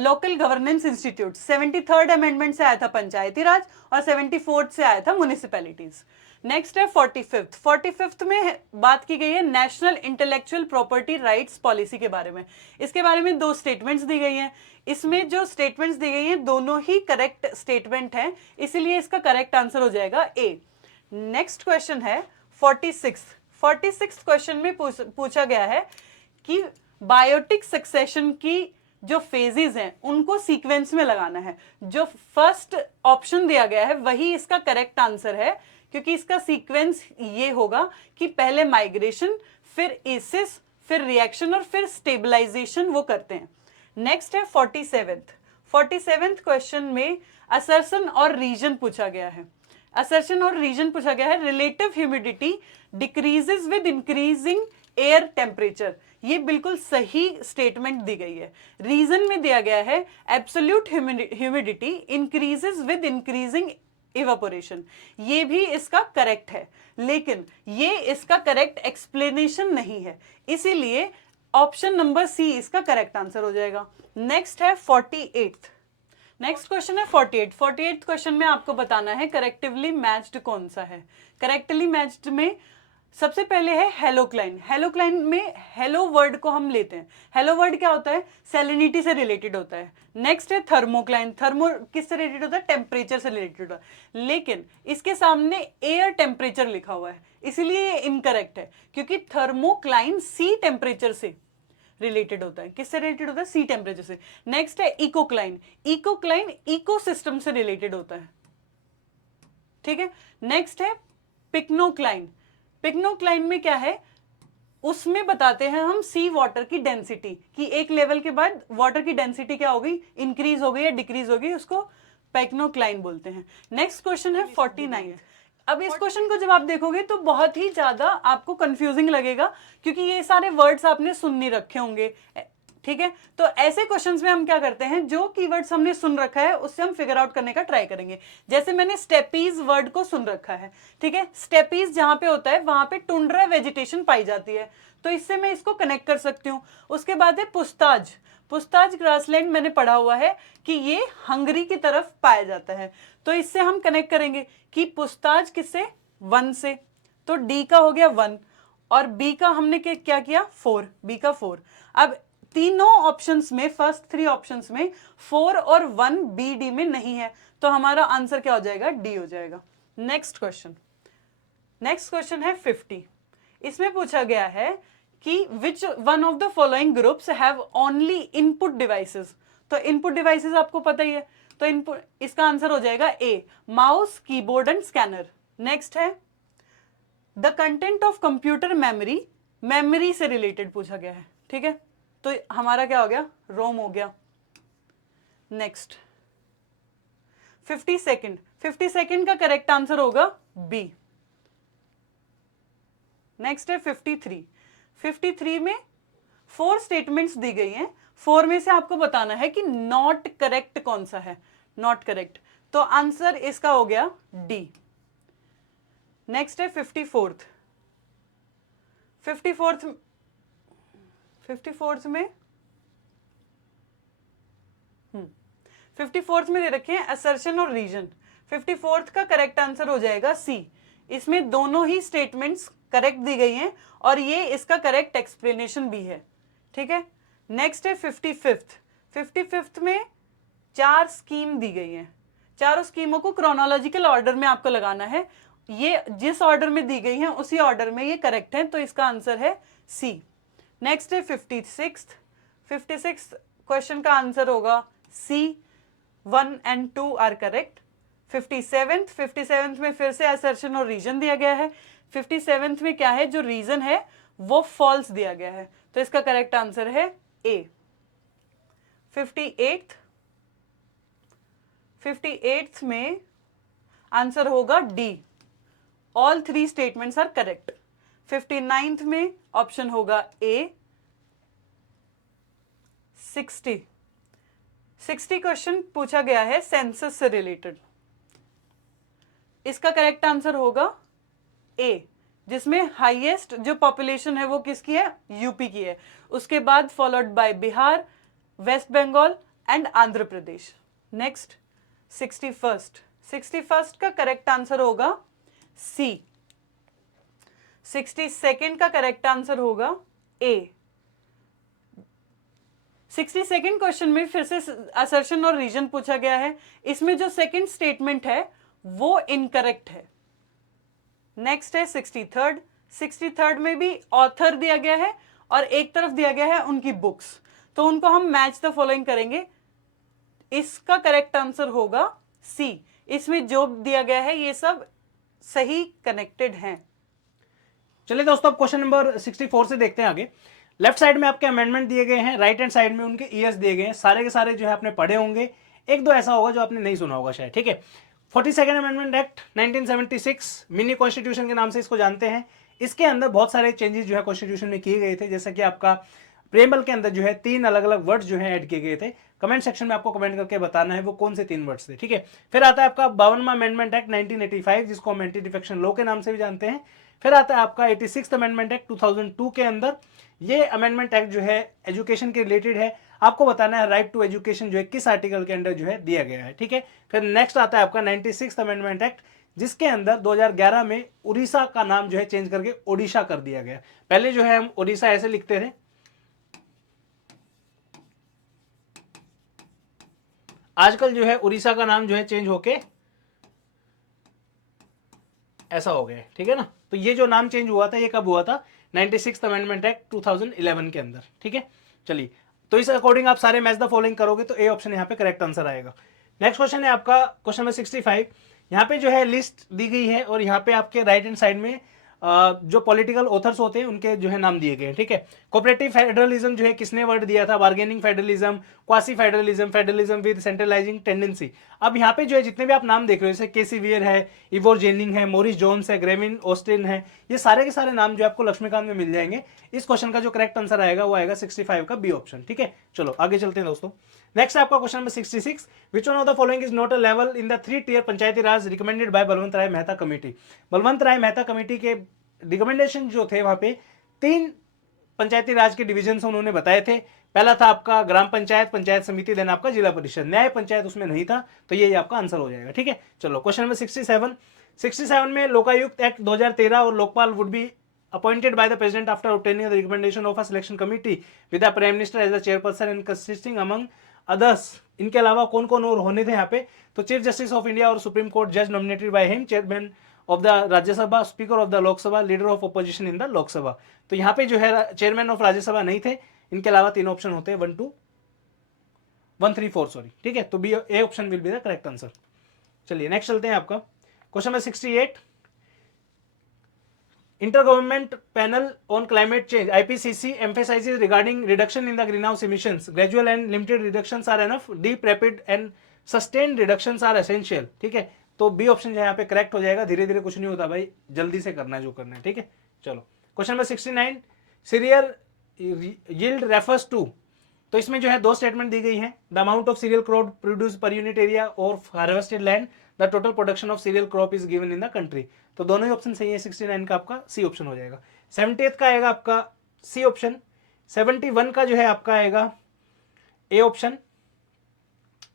local governance institute. 73rd amendment से आया था पंचायती राज और 74th से आया था म्युनिसिपैलिटीज। नेक्स्ट है 45th में बात की गई है national intellectual property rights policy के बारे में। इसके बारे में 2 स्टेटमेंट्स दी गई हैं। इसमें जो स्टेटमेंट्स दी गई हैं दोनों ही करेक्ट स्टेटमेंट हैं, इसीलिए इसका करेक्ट आंसर हो जाएगा ए। नेक्स्ट क्वेश्चन है 46 क्वेश्चन में पूछा गया है कि बायोटिक सक्सेशन की जो फेजेस हैं उनको सीक्वेंस में लगाना है। जो फर्स्ट ऑप्शन दिया गया है वही इसका करेक्ट आंसर है, क्योंकि इसका सीक्वेंस ये होगा कि पहले माइग्रेशन, फिर एसिस, फिर रिएक्शन और फिर स्टेबलाइजेशन वो करते हैं। नेक्स्ट है 47th क्वेश्चन में असर्शन और रीजन पूछा गया है। असर्शन और रीजन पूछा गया है relative humidity decreases with increasing air temperature. ये बिल्कुल सही स्टेटमेंट दी गई है। रीजन में दिया गया है absolute humidity increases with increasing evaporation. ये भी इसका करेक्ट है, लेकिन ये इसका करेक्ट एक्सप्लेनेशन नहीं है, इसीलिए ऑप्शन नंबर सी इसका करेक्ट आंसर हो जाएगा। नेक्स्ट है 48th। नेक्स्ट क्वेश्चन है 48th क्वेश्चन में आपको बताना है करेक्टिवली मैच्ड कौन सा है। करेक्टली मैच्ड में सबसे पहले है हेलोक्लाइन। हेलोक्लाइन में हेलो वर्ड को हम लेते हैं। हेलो वर्ड क्या होता है? सैलिनिटी से रिलेटेड होता है। नेक्स्ट है थर्मोक्लाइन। थर्मो किससे रिलेटेड होता है? टेम्परेचर से रिलेटेड होता है, लेकिन इसके सामने एयर टेम्परेचर लिखा हुआ है, इसलिए ये इनकरेक्ट है, क्योंकि थर्मोक्लाइन सी टेम्परेचर से रिलेटेड होता है। किससे रिलेटेड होता है? सी टेम्परेचर से। नेक्स्ट है इकोक्लाइन। इकोक्लाइन इकोसिस्टम से रिलेटेड होता है, ठीक है। नेक्स्ट है पिक्नोक्लाइन। पिक्नोक्लाइन में क्या है? उसमें बताते हैं हम सी वाटर की डेंसिटी, कि एक लेवल के बाद वाटर की डेंसिटी क्या हो गई? इंक्रीज हो गई या डिक्रीज हो गई, उसको पिक्नोक्लाइन बोलते हैं। नेक्स्ट क्वेश्चन है 49th। अब इस क्वेश्चन को जब आप देखोगे तो बहुत ही ज्यादा आपको कंफ्यूजिंग लगेगा, क्योंकि ये सारे वर्ड्स आपने सुन नहीं रखे होंगे, ठीक है। तो ऐसे क्वेश्चंस में हम क्या करते हैं, जो कीवर्ड्स हमने सुन रखा है उससे हम फिगर आउट करने का ट्राई करेंगे। जैसे मैंने स्टेपीज वर्ड को सुन रखा है, ठीक है। स्टेपीज जहां पे होता है वहां पे टुंड्रा वेजिटेशन पाई जाती है, तो इससे मैं इसको कनेक्ट कर सकती हूँ। उसके बाद है पुस्ताज। पुस्ताज ग्रासलैंड मैंने पढ़ा हुआ है कि ये हंगरी की तरफ पाया जाता है, तो इससे हम कनेक्ट करेंगे कि पुस्ताज किससे? 1 से, तो डी का हो गया 1 और बी का हमने क्या किया? 4, बी का 4। अब तीनों ऑप्शंस में, फर्स्ट 3 ऑप्शंस में 4 और 1 बी डी में नहीं है, तो हमारा आंसर क्या हो जाएगा? डी हो जाएगा। नेक्स्ट क्वेश्चन है 50। इसमें पूछा गया है कि विच one of the following groups have only input devices. तो इनपुट डिवाइसेस आपको पता ही है, तो इनपुट, इसका आंसर हो जाएगा A, mouse, keyboard and scanner. Next है the content of computer memory. Memory से रिलेटेड पूछा गया है, ठीक है, तो हमारा क्या हो गया? रोम हो गया। नेक्स्ट 52nd का करेक्ट आंसर होगा बी। नेक्स्ट है 53 में 4 स्टेटमेंट्स दी गई हैं, 4 में से आपको बताना है कि नॉट करेक्ट कौन सा है। नॉट करेक्ट, तो आंसर इसका हो गया डी। नेक्स्ट है 54th में दे रखे हैं असर्शन और रीजन। 54th का करेक्ट आंसर हो जाएगा सी। इसमें दोनों ही स्टेटमेंट्स करेक्ट दी गई हैं और ये इसका करेक्ट एक्सप्लेनेशन भी है, ठीक है। नेक्स्ट है 55th में 4 स्कीम दी गई हैं। चारों स्कीमों को क्रोनोलॉजिकल ऑर्डर में आपको लगाना है। ये जिस ऑर्डर में दी गई हैं उसी ऑर्डर में ये करेक्ट है, तो इसका आंसर है सी। नेक्स्ट है 56th क्वेश्चन का आंसर होगा सी। 1 and 2 आर करेक्ट। 57th में फिर से असर्शन और रीजन दिया गया है। 57th में क्या है? जो रीजन है वो फॉल्स दिया गया है, तो इसका करेक्ट आंसर है ए। 58th में आंसर होगा D. All 3 statements are correct. 59th में ऑप्शन होगा ए। 60 क्वेश्चन पूछा गया है सेंसस से रिलेटेड। इसका करेक्ट आंसर होगा ए, जिसमें हाईएस्ट जो पॉपुलेशन है वो किसकी है? यूपी की है। उसके बाद followed by Bihar, West Bengal and Andhra Pradesh. Next 61st का करेक्ट आंसर होगा सी। 62nd का करेक्ट आंसर होगा ए। 62nd क्वेश्चन में फिर से असर्शन और रीजन पूछा गया है। इसमें जो सेकंड स्टेटमेंट है वो इनकरेक्ट है, नेक्स्ट है 63rd। 63rd में भी ऑथर दिया गया है और एक तरफ दिया गया है उनकी बुक्स, तो उनको हम मैच द फॉलोइंग करेंगे। इसका करेक्ट आंसर होगा सी। इसमें जो दिया गया है ये सब सही कनेक्टेड हैं। चलिए दोस्तों, अब क्वेश्चन नंबर 64 से देखते हैं आगे। लेफ्ट साइड में आपके अमेंडमेंट दिए गए हैं, राइट हैंड साइड में उनके ईयर्स दिए गए हैं। सारे के सारे जो है आपने पढ़े होंगे, एक दो ऐसा होगा जो आपने नहीं सुना होगा शायद, ठीक है। 42nd amendment act 1976 mini constitution के नाम से इसको जानते हैं। इसके अंदर बहुत सारे चेंजेस जो है कॉन्स्टिट्यूशन में किए गए थे, जैसे कि आपका प्रेमबल के अंदर जो है 3 अलग अलग वर्ड्स जो है ऐड किए गए थे। कमेंट सेक्शन में आपको कमेंट करके बताना है वो कौन से 3 वर्ड्स थे, ठीक है। फिर आता है आपका 52वां अमेंडमेंट एक्ट 1985, जिसको हम एंटी डिफेक्शन लॉ के नाम से भी जानते हैं। फिर आता है आपका 86th अमेंडमेंट एक्ट 2002 के अंदर। ये अमेंडमेंट एक्ट जो है एजुकेशन के रिलेटेड है, आपको बताना है राइट टू एजुकेशन जो है किस आर्टिकल के अंदर जो है दिया गया है, ठीक है। फिर नेक्स्ट आता है आपका 96th अमेंडमेंट एक्ट, जिसके अंदर 2011 में उड़ीसा का नाम जो है चेंज करके ओडिशा कर दिया गया। पहले जो है हम ओडिशा ऐसे लिखते थे, आजकल जो है उड़ीसा का नाम जो है चेंज होके ऐसा हो गया, ठीक है ना। तो ये जो नाम चेंज हुआ था ये कब हुआ था? 96th अमेंडमेंट एक्ट 2011 के अंदर, ठीक है। चलिए, तो इस अकॉर्डिंग आप सारे मैच द फॉलोइंग करोगे तो ए ऑप्शन यहाँ पे करेक्ट आंसर आएगा। नेक्स्ट क्वेश्चन है आपका क्वेश्चन नंबर 65। यहाँ पे जो है लिस्ट दी गई है और यहाँ पे आपके राइट हैंड साइड में जो पॉलिटिकल ऑथर्स होते हैं उनके जो है नाम दिए गए हैं, ठीक है। कोऑपरेटिव फेडरलिज्म जो है किसने वर्ड दिया था? Bargaining federalism, quasi federalism, federalism with centralising tendency. अब यहाँ पे जो है जितने भी आप नाम देख रहे हो, जैसे केसी वियर है, इवोर जेनिंग है, मोरिस जोन्स है, ग्रेविन ऑस्टिन है, ये सारे के सारे नाम जो आपको लक्ष्मीकांत में मिल जाएंगे। इस क्वेश्चन का जो करेक्ट आंसर आएगा वो आएगा 65 का बी ऑप्शन, ठीक है। चलो आगे चलते हैं दोस्तों। नेक्स्ट आपका question number 66। Which one of the following is not a level in the 3 tier Panchayati Raj recommended by Balwant Rai Mehta committee. Balwant Rai Mehta committee के रिकमेंडेशन जो थे वहां पे 3 पंचायती राज के डिविजन उन्होंने बताए थे। पहला था आपका ग्राम पंचायत, पंचायत समिति, देन आपका जिला परिषद। न्याय पंचायत उसमें नहीं था, तो ये आपका आंसर हो जाएगा, ठीक है। चलो क्वेश्चन नंबर 67 में लोकायुक्त एक्ट 2013 और Lokpal would be appointed by the president after obtaining the recommendation of a selection committee with the prime minister as the chairperson and consisting among others। इनके अलावा कौन कौन और होने थे यहाँ पे? तो चीफ जस्टिस ऑफ इंडिया और सुप्रीम कोर्ट जज nominated by him, chairman of the Rajya Sabha, speaker of the Lok Sabha, leader of opposition in the Lok Sabha. तो यहाँ पे जो है चेयरमैन ऑफ राज्यसभा नहीं थे। इनके अलावा 3 ऑप्शन होते हैं, 1 2 1 3 4 सॉरी, ठीक है। तो B A option will be the correct answer. चलिए नेक्स्ट चलते हैं आपका question number 68। Intergovernment Panel on Climate Change (IPCC) emphasizes regarding reduction in the greenhouse emissions. Gradual and limited reductions are enough. Deep, rapid and sustained reductions are essential. ठीक है, तो बी ऑप्शन जो यहाँ पे करेक्ट हो जाएगा। धीरे धीरे कुछ नहीं होता भाई, जल्दी से करना है जो करना है, ठीक है। चलो question number 69। Cereal yield refers to, तो इसमें जो है 2 स्टेटमेंट दी गई हैं। The amount of cereal crop produce per unit area और harvested land, the total production of cereal crop is given in the country. तो दोनों ही ऑप्शन सही है। 69 का आपका सी ऑप्शन हो जाएगा। 70th का आएगा आपका सी ऑप्शन। 71 का जो है आपका आएगा ए ऑप्शन।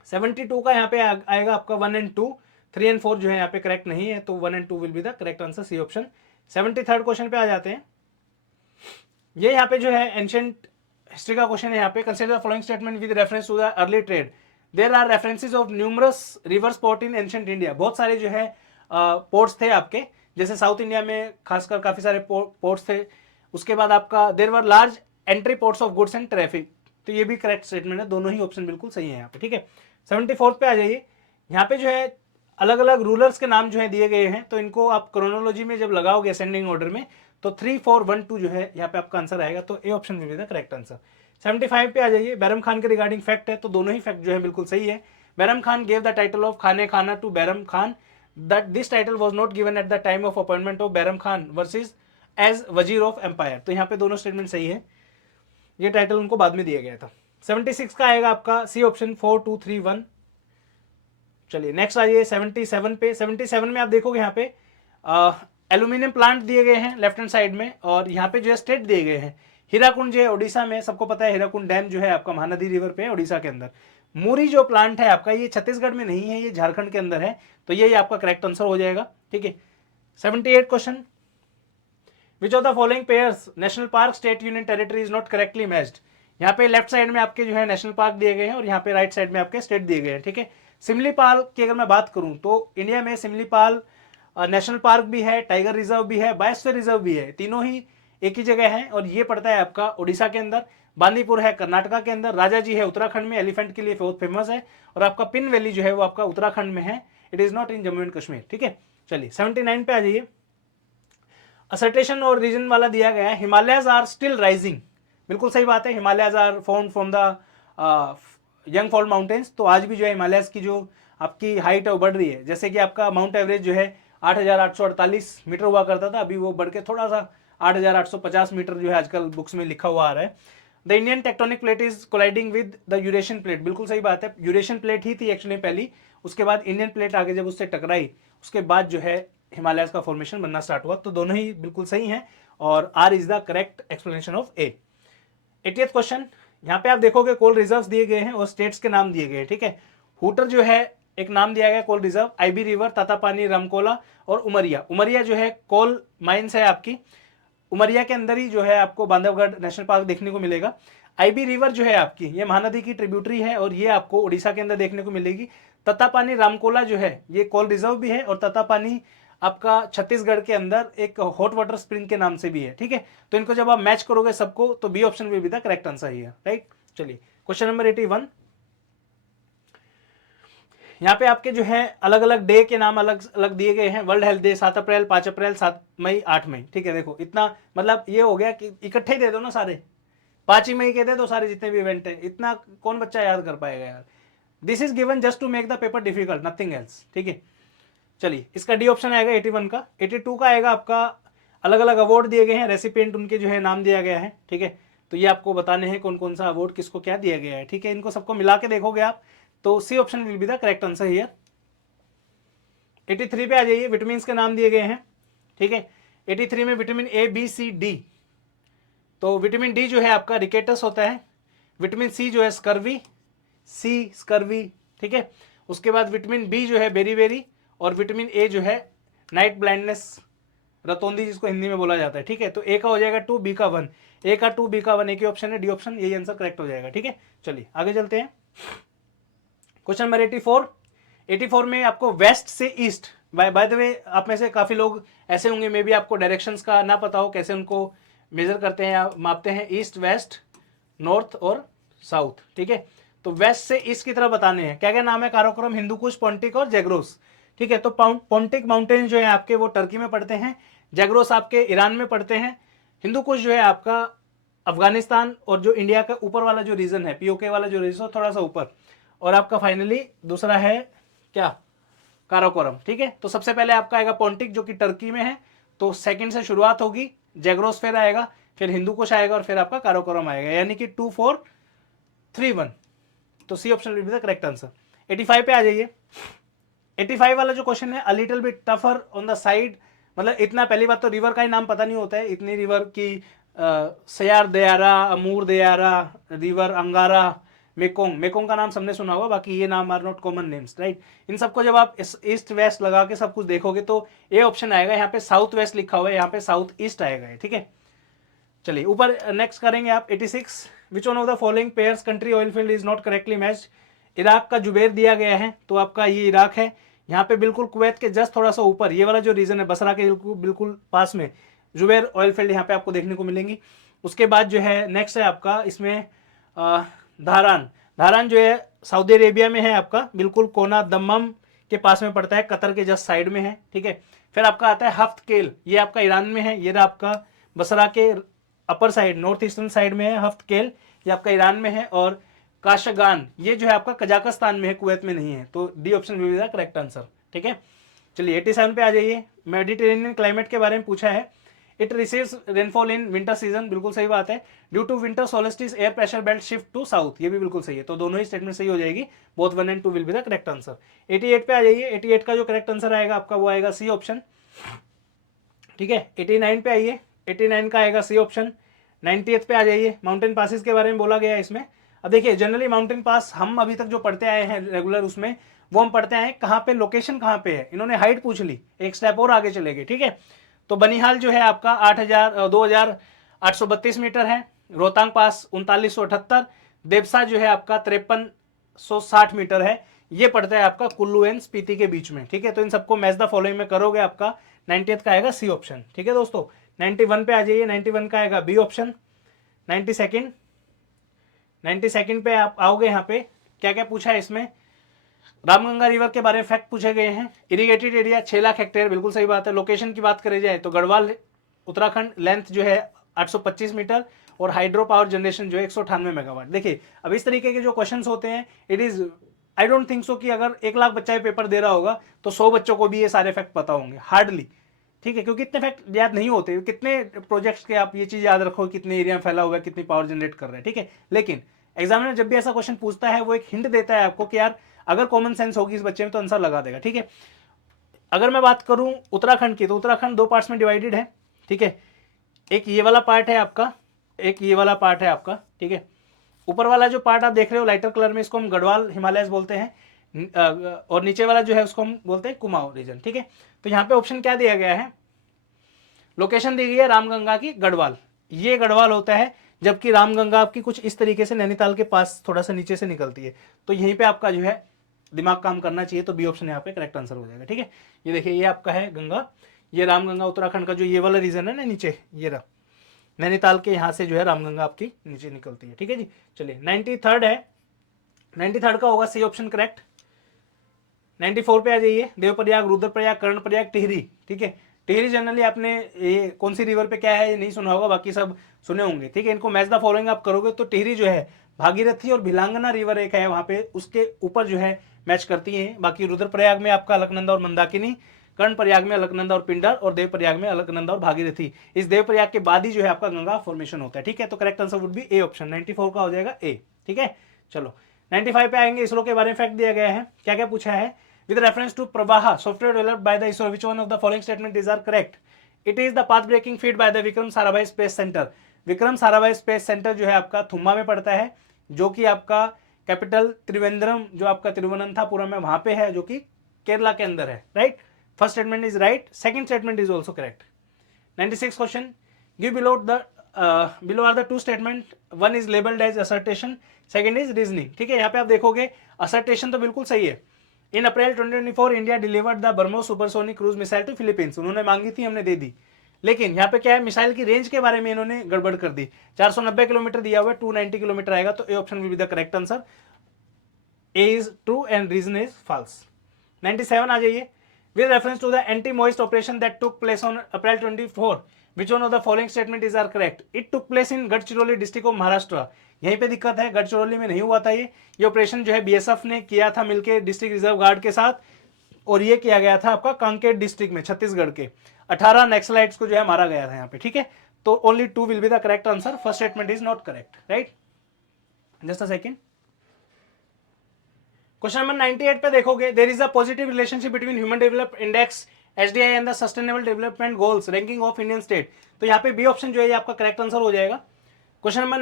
72 का यहाँ पे आएगा आपका 1 and 2, 3 and 4 जो है यहाँ पे करेक्ट नहीं है, तो 1 and 2 will be the correct answer, C option. 73rd question पे आ जाते हैं। ये यहाँ पे जो है एंशिएंट हिस्ट्री का क्वेश्चन है। यहाँ पे consider the following statement with reference to the early trade. There are references of numerous rivers port in ancient India. बहुत सारे जो है पोर्ट्स थे आपके, जैसे साउथ इंडिया में खासकर काफी सारे पोर्ट्स थे। उसके बाद आपका there were large entry ports of goods and traffic. तो ये भी करेक्ट स्टेटमेंट है, दोनों ही ऑप्शन बिल्कुल सही है यहाँ पे, ठीक है। 74th पे आ जाइए। यहाँ पे जो है अलग अलग रूलर्स के नाम जो है दिए गए हैं, तो इनको आप क्रोनोलॉजी में जब लगाओगे असेंडिंग ऑर्डर में, तो 3 4 1 2 जो है यहाँ पे आपका आंसर आएगा, तो A option will be the correct answer. 75 पे आ जाइए। बैरम खान के रिगार्डिंग फैक्ट है, तो दोनों ही फैक्ट जो है बिल्कुल सही है। Bairam Khan gave the title of Khane Khana to Bairam Khan, that this title was not given at the time of appointment of Bairam Khan versus as वजीर ऑफ एम्पायर। तो यहाँ पे दोनों स्टेटमेंट सही है, ये टाइटल उनको बाद में दिया गया था। 76 का आएगा आपका सी ऑप्शन 4 2 3 1। चलिए नेक्स्ट आइए 77 पे। 77 में आप देखोगे यहाँ पे एल्यूमिनियम प्लांट दिए गए हैं लेफ्ट हैंड साइड में, और यहाँ पे जो है स्टेट दिए गए हैं। हीराकुंड जो है ओडिशा में, सबको पता है हीराकुंड डैम जो है आपका महानदी रिवर पे है ओडिशा के अंदर। मूरी जो प्लांट है आपका, ये छत्तीसगढ़ में नहीं है, ये झारखंड के अंदर है, तो ये आपका करेक्ट आंसर हो जाएगा, ठीक है। 78 question. Which of the following pairs national park state union territory is not correctly matched. यहाँ पे लेफ्ट साइड में आपके जो है नेशनल पार्क दिए गए हैं और यहाँ पे राइट साइड में आपके स्टेट दिए गए हैं, ठीक है। सिमलीपाल की अगर मैं बात करूं तो इंडिया में सिमलीपाल नेशनल पार्क भी है, टाइगर रिजर्व भी है, बायोस्फीयर रिजर्व भी है, तीनों ही एक ही जगह है और ये पड़ता है आपका उड़ीसा के अंदर। बांदीपुर है कर्नाटका के अंदर, राजाजी है उत्तराखंड में, एलिफेंट के लिए बहुत फेमस है, और आपका पिन वैली जो है वो आपका उत्तराखंड में है, it is not in Jammu and Kashmir. ठीक है, चलिए 79 पे आ जाइए। असर्टेशन और रीजन वाला दिया गया है, हिमालयज आर स्टिल राइजिंग, बिल्कुल सही बात है, Himalayas are found from the young fold mountains. तो आज भी जो है हिमालयज की जो आपकी हाइट है वो बढ़ रही है, जैसे कि आपका माउंट एवरेज जो है 8,848 मीटर हुआ करता था, अभी वो बढ़ के थोड़ा सा 8,850 मीटर जो है आजकल बुक्स में लिखा हुआ आ रहा है। The Indian tectonic plate is colliding with the Eurasian plate, बिल्कुल सही बात है, यूरेशियन प्लेट ही थी एक्चुअली पहली, उसके बाद इंडियन प्लेट आगे जब उससे टकराई उसके बाद जो है हिमालयस का फॉर्मेशन बनना स्टार्ट हुआ। तो दोनों ही बिल्कुल सही हैं और R is the correct explanation of A. 80th question, यहाँ पे आप देखोगे कोल रिजर्व्स दिए गए हैं और स्टेट्स के नाम दिए गए हैं। ठीक है, हूटर जो है एक नाम दिया गया coal reserve, Ib river, Tatapani, Ramkola और उमरिया। उमरिया जो है कोल माइंस है आपकी, उमरिया के अंदर ही जो है आपको बांधवगढ़ नेशनल पार्क देखने को मिलेगा। आईबी रिवर जो है आपकी ये महानदी की ट्रिब्यूटरी है और ये आपको उड़ीसा के अंदर देखने को मिलेगी। तत्तापानी रामकोला जो है ये कोल रिजर्व भी है और तत्तापानी आपका छत्तीसगढ़ के अंदर एक हॉट वाटर स्प्रिंग के नाम से भी है। ठीक है, तो इनको जब आप मैच करोगे सबको तो B option will be the correct answer ही है। राइट, चलिए क्वेश्चन नंबर 81, यहाँ पे आपके जो है अलग अलग डे के नाम अलग अलग दिए गए हैं। वर्ल्ड हेल्थ डे 7 अप्रैल, 5 अप्रैल, 7 मई, 8 मई। ठीक है, देखो इतना मतलब ये हो गया कि इकट्ठे ही दे दो ना सारे, 5 ही मई के दे दो सारे जितने भी इवेंट है, इतना कौन बच्चा याद कर पाएगा यार। This is given just to make the paper difficult, nothing else. ठीक है, चलिए इसका डी ऑप्शन आएगा 81 का। 82 का आएगा आपका अलग अलग अवार्ड दिए गए हैं, रेसिपिएंट उनके जो है नाम दिया गया है। ठीक है, तो ये आपको बताने हैं कौन कौन सा अवार्ड किसको क्या दिया गया है। ठीक है, इनको सबको मिला के देखोगे आप तो C option will be the correct answer here. 83 पे आ जाइए, विटामिन के नाम दिए गए हैं। ठीक है, 83 में vitamin A, B, C, D. तो विटामिन डी जो है आपका रिकेटस होता है, विटामिन सी जो है स्कर्वी, सी स्कर्वी। ठीक है, उसके बाद विटामिन बी जो है बेरी, और विटामिन ए जो है नाइट ब्लाइंडनेस, रतौंधी जिसको हिंदी में बोला जाता है। ठीक है, तो ए का हो जाएगा 2, बी का 1, ए का 2, बी का 1, एक ही ऑप्शन है, डी ऑप्शन, यही आंसर करेक्ट हो जाएगा। ठीक है, चलिए आगे चलते हैं। क्वेश्चन नंबर 84 में आपको वेस्ट से ईस्ट, बाय द वे आप में से काफी लोग ऐसे होंगे मे बी आपको डायरेक्शंस का ना पता हो, कैसे उनको मेजर करते हैं या मापते हैं, ईस्ट, वेस्ट, नॉर्थ और साउथ। ठीक है, तो वेस्ट से ईस्ट की तरफ बताने हैं। क्या क्या नाम है, काराकोरम, हिंदुकुश, पोंटिक और जैग्रोस। ठीक है, तो पोंटिक माउंटेन जो है आपके वो टर्की में पड़ते हैं, जैग्रोस आपके ईरान में पड़ते हैं, हिंदुकुश जो है आपका अफगानिस्तान और जो इंडिया का ऊपर वाला जो रीजन है, पीओके वाला जो रीजन थोड़ा सा ऊपर, और आपका फाइनली दूसरा है क्या, काराकोरम। ठीक है, तो सबसे पहले आपका आएगा पोंटिक जो कि टर्की में है, तो सेकंड से शुरुआत होगी, जैग्रोस फिर आएगा, फिर हिंदुकुश आएगा और फिर आपका काराकोरम आएगा, यानी कि 2, 4, 3, 1। तो C option will be the correct answer. 85 पे आ जाइए। 85 वाला जो क्वेश्चन है a little bit tougher on the side, मतलब इतना, पहली बात तो रिवर का ही नाम पता नहीं होता है, इतनी रिवर की Syr Darya, Amu Darya, river Angara, Mekong का नाम सबने सुना होगा, बाकी ये नाम are not common names. Right, इन सबको जब आप ईस्ट वेस्ट लगा के सब कुछ देखोगे तो ए ऑप्शन आएगा, यहाँ पे साउथ वेस्ट लिखा हुआ है, यहाँ पे साउथ ईस्ट आएगा। ठीक है, चलिए ऊपर नेक्स्ट करेंगे आप। 86, विच one of the following pairs country oil field is not correctly matched. Iraq का जुबैर दिया गया है, तो आपका ये इराक है, यहाँ पे बिल्कुल कुवैत के जस्ट थोड़ा सा ऊपर ये वाला जो रीजन है बसरा के बिल्कुल पास में जुबैर ऑयल फील्ड यहाँ पे आपको देखने को मिलेंगी। उसके बाद जो है नेक्स्ट है आपका इसमें धारान जो है सऊदी अरेबिया में है, आपका बिल्कुल कोना दम्मम के पास में पड़ता है, कतर के जस्ट साइड में है। ठीक है, फिर आपका आता है हफ्त केल, ये आपका ईरान में है, ये आपका बसरा के upper side north eastern side में है हफ्त केल, ये आपका ईरान में है, और काशगान ये जो है आपका कजाकिस्तान में है, कुवैत में नहीं है, तो D option will be the correct answer. ठीक है, चलिए 87 पे आ जाइए। मेडिटेरेनियन क्लाइमेट के बारे में पूछा है। It receives rainfall in winter season, बिल्कुल सही बात है। Due to winter solstice air pressure belt shift to south, ये भी बिल्कुल सही है, तो दोनों ही स्टेटमेंट सही हो जाएगी, both 1 and 2 will be the correct answer. 88 पे आ जाइए। 88 का जो करेक्ट आंसर आएगा आपका वो आएगा सी ऑप्शन। ठीक है, 89 पे आइए। 89 का आएगा सी ऑप्शन। 90th पे आ जाइए। माउंटेन पासिस के बारे में बोला गया है इसमें। अब देखिए जनरली माउंटेन पास हम अभी तक जो पढ़ते आए हैं रेगुलर, उसमें वो हम पढ़ते आए हैं कहाँ पे, लोकेशन कहाँ पे है। इन्होंने हाइट पूछ ली, एक स्टेप और आगे चले गए। ठीक है, तो बनिहाल जो है आपका 2832 मीटर है, रोहतांग पास 3978, देवसा जो है आपका 5360 मीटर है, ये पड़ता है आपका कुल्लू एंड स्पीति के बीच में, ठीक है। तो इन सबको मैच द फॉलोइंग में करोगे, आपका 90th का आएगा सी ऑप्शन, ठीक है दोस्तों। 91 पे आ जाइए, 91 का आएगा बी ऑप्शन। 92 पे आप आओगे, यहाँ पे क्या क्या पूछा है इसमें, रामगंगा रिवर के बारे में फैक्ट पूछे गए हैं। इरिगेटेड एरिया 6 लाख हेक्टेयर, बिल्कुल सही बात है। लोकेशन की बात करी जाए तो गढ़वाल उत्तराखंड, लेंथ जो है 825 मीटर, और हाइड्रो पावर जनरेशन जो है 198 मेगावाट। देखिए अब इस तरीके के जो क्वेश्चंस होते हैं, it is I don't think so कि अगर 1 लाख बच्चा ये पेपर दे रहा होगा तो 100 बच्चों को भी ये सारे फैक्ट पता होंगे, हार्डली, ठीक है, क्योंकि इतने फैक्ट याद नहीं होते। कितने प्रोजेक्ट्स के आप ये चीज याद रखो, कितने एरिया में फैला हुआ है, कितनी पावर जनरेट कर रहे हैं, ठीक है। लेकिन एग्जामिनर जब भी ऐसा क्वेश्चन पूछता है वो एक हिंट देता है आपको कि यार अगर कॉमन सेंस होगी इस बच्चे में तो आंसर लगा देगा, ठीक है। अगर मैं बात करूं उत्तराखंड की, तो उत्तराखंड 2 पार्ट्स में डिवाइडेड है, ठीक है। एक ये वाला पार्ट है आपका, एक ये वाला पार्ट है आपका, ठीक है। ऊपर वाला जो पार्ट आप देख रहे हो लाइटर कलर में, इसको हम गढ़वाल हिमालयस बोलते हैं, और नीचे वाला जो है उसको हम बोलते हैं कुमाऊं रीजन, ठीक है। तो यहाँ पे ऑप्शन क्या दिया गया है, लोकेशन दी गई है रामगंगा की गढ़वाल, ये गढ़वाल होता है, जबकि रामगंगा आपकी कुछ इस तरीके से नैनीताल के पास थोड़ा सा नीचे से निकलती है। तो यहीं पे आपका जो है दिमाग काम करना चाहिए, तो बी ऑप्शन यहाँ पे करेक्ट आंसर हो जाएगा, ठीक है। ये देखिए ये आपका है गंगा, ये रामगंगा उत्तराखंड का जो ये वाला रीजन है ना नीचे, ये रहा नैनीताल के यहाँ से जो है रामगंगा आपकी नीचे निकलती है, ठीक है जी। चलिए 93rd है, 93rd का होगा सी ऑप्शन करेक्ट। 94 पे आ जाइए, देवप्रयाग, रुद्रप्रयाग, कर्णप्रयाग, टिहरी, ठीक है। टिहरी जनरली आपने ये कौन सी रिवर पे क्या है ये नहीं सुना होगा, बाकी सब सुने होंगे, ठीक है। इनको मैच द फॉलोइंग आप करोगे तो टिहरी जो है भागीरथी और भिलांगना रिवर एक है वहां पे, उसके ऊपर जो है मैच करती है। बाकी रुद्रप्रयाग में आपका अलकनंदा और मंदाकिनी, कर्णप्रयाग में अलकनंदा और पिंडर, और देवप्रयाग में अलकनंदा और भागीरथी। इस देवप्रयाग के बाद ही जो है आपका गंगा फॉर्मेशन होता है, ठीक है। तो correct answer would be A option, 94 का हो जाएगा ए, ठीक है। चलो 95 पे आएंगे, इसरो के बारे में फैक्ट दिया गया है, क्या क्या पूछा है। With reference to Prabaha, software developed by the ISRO, which one of the following statement is are correct? It is the path-breaking feat by the Vikram Sarabhai Space Center. Vikram Sarabhai space centre जो है आपका थुम्बा में पड़ता है, जो कि आपका कैपिटल त्रिवेंद्रम जो आपका तिरुवनंतपुरम है वहां पे है, जो कि केरला के अंदर है, right. First statement is right, second statement is also correct. 96 question, give below are the two statement, one is labelled as assertion, second is reasoning, ठीक है। यहाँ पे आप देखोगे असर्टेशन तो बिल्कुल सही है। In April 2024 India delivered the BrahMos supersonic cruise missile to Philippines, उन्होंने मांगी थी, हमने दे दी। लेकिन यहाँ पे क्या है, मिसाइल की रेंज के बारे में इन्होंने गड़बड़ कर दी, 490 किलोमीटर दिया हुआ है, 290 किलोमीटर आएगा, तो A option will be the correct answer. A is true and reason is false. 97 आ जाइए, with reference to the anti Maoist operation that took place on April 24, which one of the following statement is are correct. It took place in Gadchiroli district of Maharashtra, यहीं पे दिक्कत है, गढ़चिरौली में नहीं हुआ था ये ऑपरेशन जो है बीएसएफ ने किया था मिलकर डिस्ट्रिक्ट रिजर्व गार्ड के साथ, और ये किया गया था आपका कांकेर डिस्ट्रिक्ट में, छत्तीसगढ़ के 18 नक्सलाइट्स को जो है मारा गया था यहाँ पे, ठीक है। तो only 2 will be the correct answer, first statement is not correct, right. Just a second, question number 98 पे देखोगे, there is a positive relationship between human development index SDI and the sustainable development goals ranking of Indian state. तो यहाँ पे बी ऑप्शन जो है आपका करेक्ट आंसर हो जाएगा। क्वेश्चन नंबर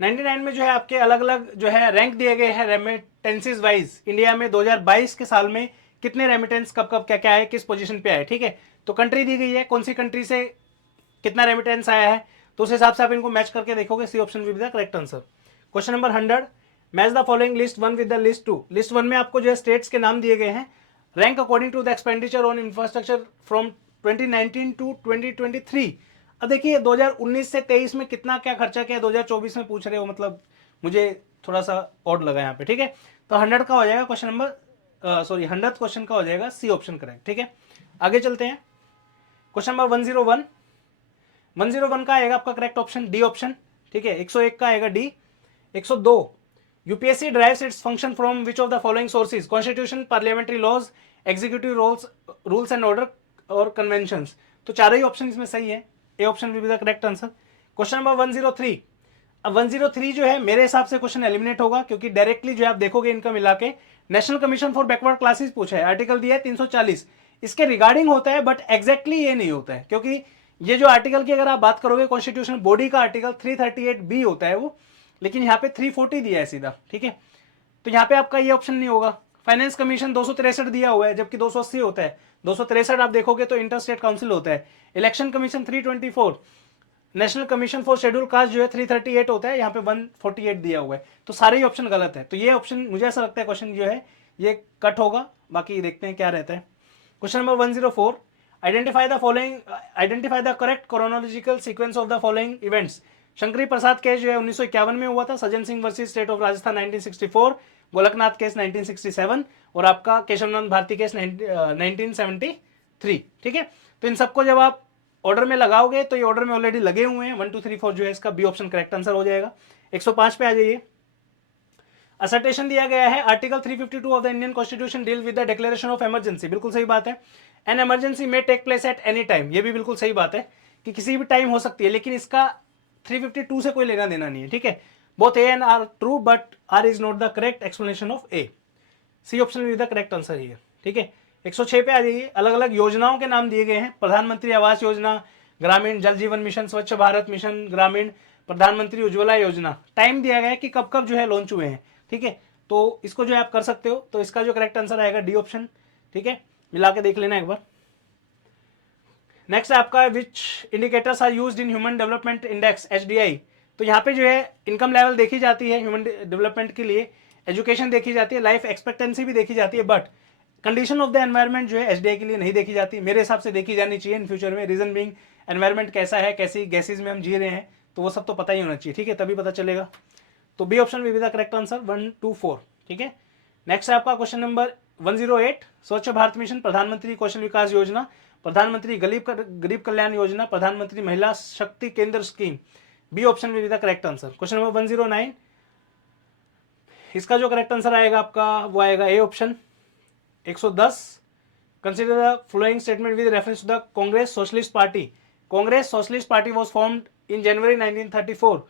99 में जो है आपके अलग अलग जो है रैंक दिए गए हैं रेमिटेंसेस वाइज, इंडिया में 2022 के साल में कितने रेमिटेंस कब कब क्या क्या है, किस पोजीशन पे आए, ठीक है। तो कंट्री दी गई है, कौन सी कंट्री से कितना रेमिटेंस आया है, तो उस हिसाब से आप इनको मैच करके देखोगे, C option will be the correct answer. Question number 100, match the following list 1 with the list 2। List 1 में आपको जो है स्टेट्स के नाम दिए गए हैं, rank according to the expenditure on infrastructure from 2019 to 2023। अब देखिए 2019 से 23 में कितना क्या खर्चा किया, 2024 में पूछ रहे हो, मतलब मुझे थोड़ा सा ऑड लगा यहाँ पे, ठीक है। तो 100 का हो जाएगा क्वेश्चन नंबर 100th क्वेश्चन का हो जाएगा सी ऑप्शन करेक्ट, ठीक है। आगे चलते हैं, क्वेश्चन नंबर 101 का आएगा आपका करेक्ट ऑप्शन डी ऑप्शन, ठीक है। 101 का आएगा D. 102, UPSC drives its function from which of the following sources, constitution, parliamentary laws, executive rules and order और कन्वेंशंस। तो चारों ही ऑप्शन इसमें सही है, A option will be the correct answer. Question number 103, अब 103 जो है मेरे हिसाब से क्वेश्चन एलिमिनेट होगा, क्योंकि डायरेक्टली जो आप देखोगे इनका मिला के national commission for backward classes पूछा है, आर्टिकल दिया है 340, इसके रिगार्डिंग होता है, बट एग्जैक्टली ये नहीं होता है, क्योंकि ये जो आर्टिकल की अगर आप बात करोगे कॉन्स्टिट्यूशन बॉडी का आर्टिकल 338B होता है वो, लेकिन यहाँ पे 340 दिया है सीधा, ठीक है। तो यहाँ पे आपका ये ऑप्शन नहीं होगा। फाइनेंस कमीशन 263 दिया हुआ है, जबकि 280 होता है, 263 आप देखोगे तो इंटर स्टेट काउंसिल होता है। Election commission 324, national commission for schedule caste जो है 338 होता है, यहाँ पे 148 दिया हुआ है, तो सारे ही ऑप्शन गलत है। तो ये ऑप्शन मुझे ऐसा लगता है क्वेश्चन जो है ये कट होगा, बाकी देखते हैं क्या रहता है। Question number 104, identify the correct chronological sequence of the following events. Shankari Prasad case जो है 1951 में हुआ था, Sajjan Singh versus state of Rajasthan 1964, Golaknath case 1967 और आपका केशवनंद भारती केस 1973। ठीक है, तो इन सबको जब आप ऑर्डर में लगाओगे तो ये ऑर्डर में ऑलरेडी लगे हुए हैं, 1 2 3 4 जो है इसका बी ऑप्शन करेक्ट आंसर हो जाएगा। 105 पे आ जाइए। असर्टेशन दिया गया है article 352 of the Indian constitution deal with the declaration of emergency, बिल्कुल सही बात है। एन इमरजेंसी में take place at any time, ये भी बिल्कुल सही बात है कि किसी भी टाइम हो सकती है, लेकिन इसका 352 से कोई लेना देना नहीं है। ठीक है, both A and R true but R is not the correct explanation of A. C option will be the correct answer here. ठीक है, 106 पे आ जाइए। अलग अलग योजनाओं के नाम दिए गए हैं, प्रधानमंत्री आवास योजना, ग्रामीण जल जीवन मिशन, स्वच्छ भारत मिशन ग्रामीण, प्रधानमंत्री उज्ज्वला योजना। टाइम दिया गया है कि कब कब जो है लॉन्च हुए हैं। ठीक है, तो इसको जो है आप कर सकते हो, तो इसका जो करेक्ट आंसर आएगा डी ऑप्शन। ठीक है, मिला के देख लेना एक बार। नेक्स्ट है आपका which indicators are used in human development index HDI। तो यहाँ पे जो है इनकम लेवल देखी जाती है ह्यूमन डेवलपमेंट के लिए, एजुकेशन देखी जाती है, लाइफ एक्सपेक्टेंसी भी देखी जाती है, but condition of the environment जो है HDI के लिए नहीं देखी जाती। मेरे हिसाब से देखी जानी चाहिए इन फ्यूचर में। रीजन बीइंग एनवायरनमेंट कैसा है, कैसी गैसेज में हम जी रहे हैं, तो वो सब तो पता ही होना चाहिए। ठीक है, तभी पता चलेगा। तो B option will be the correct answer 1 2 4। ठीक है, नेक्स्ट है आपका क्वेश्चन नंबर 108, स्वच्छ भारत मिशन, प्रधानमंत्री कौशल विकास योजना, प्रधानमंत्री गरीब कल्याण योजना, प्रधानमंत्री Mahila Shakti Kendra scheme. B option will be the correct answer. Question number 109, इसका जो करेक्ट आंसर आएगा आपका वो आएगा A option. 110, consider the following statement with reference to the Congress Socialist Party. Congress Socialist Party was formed in January 1934।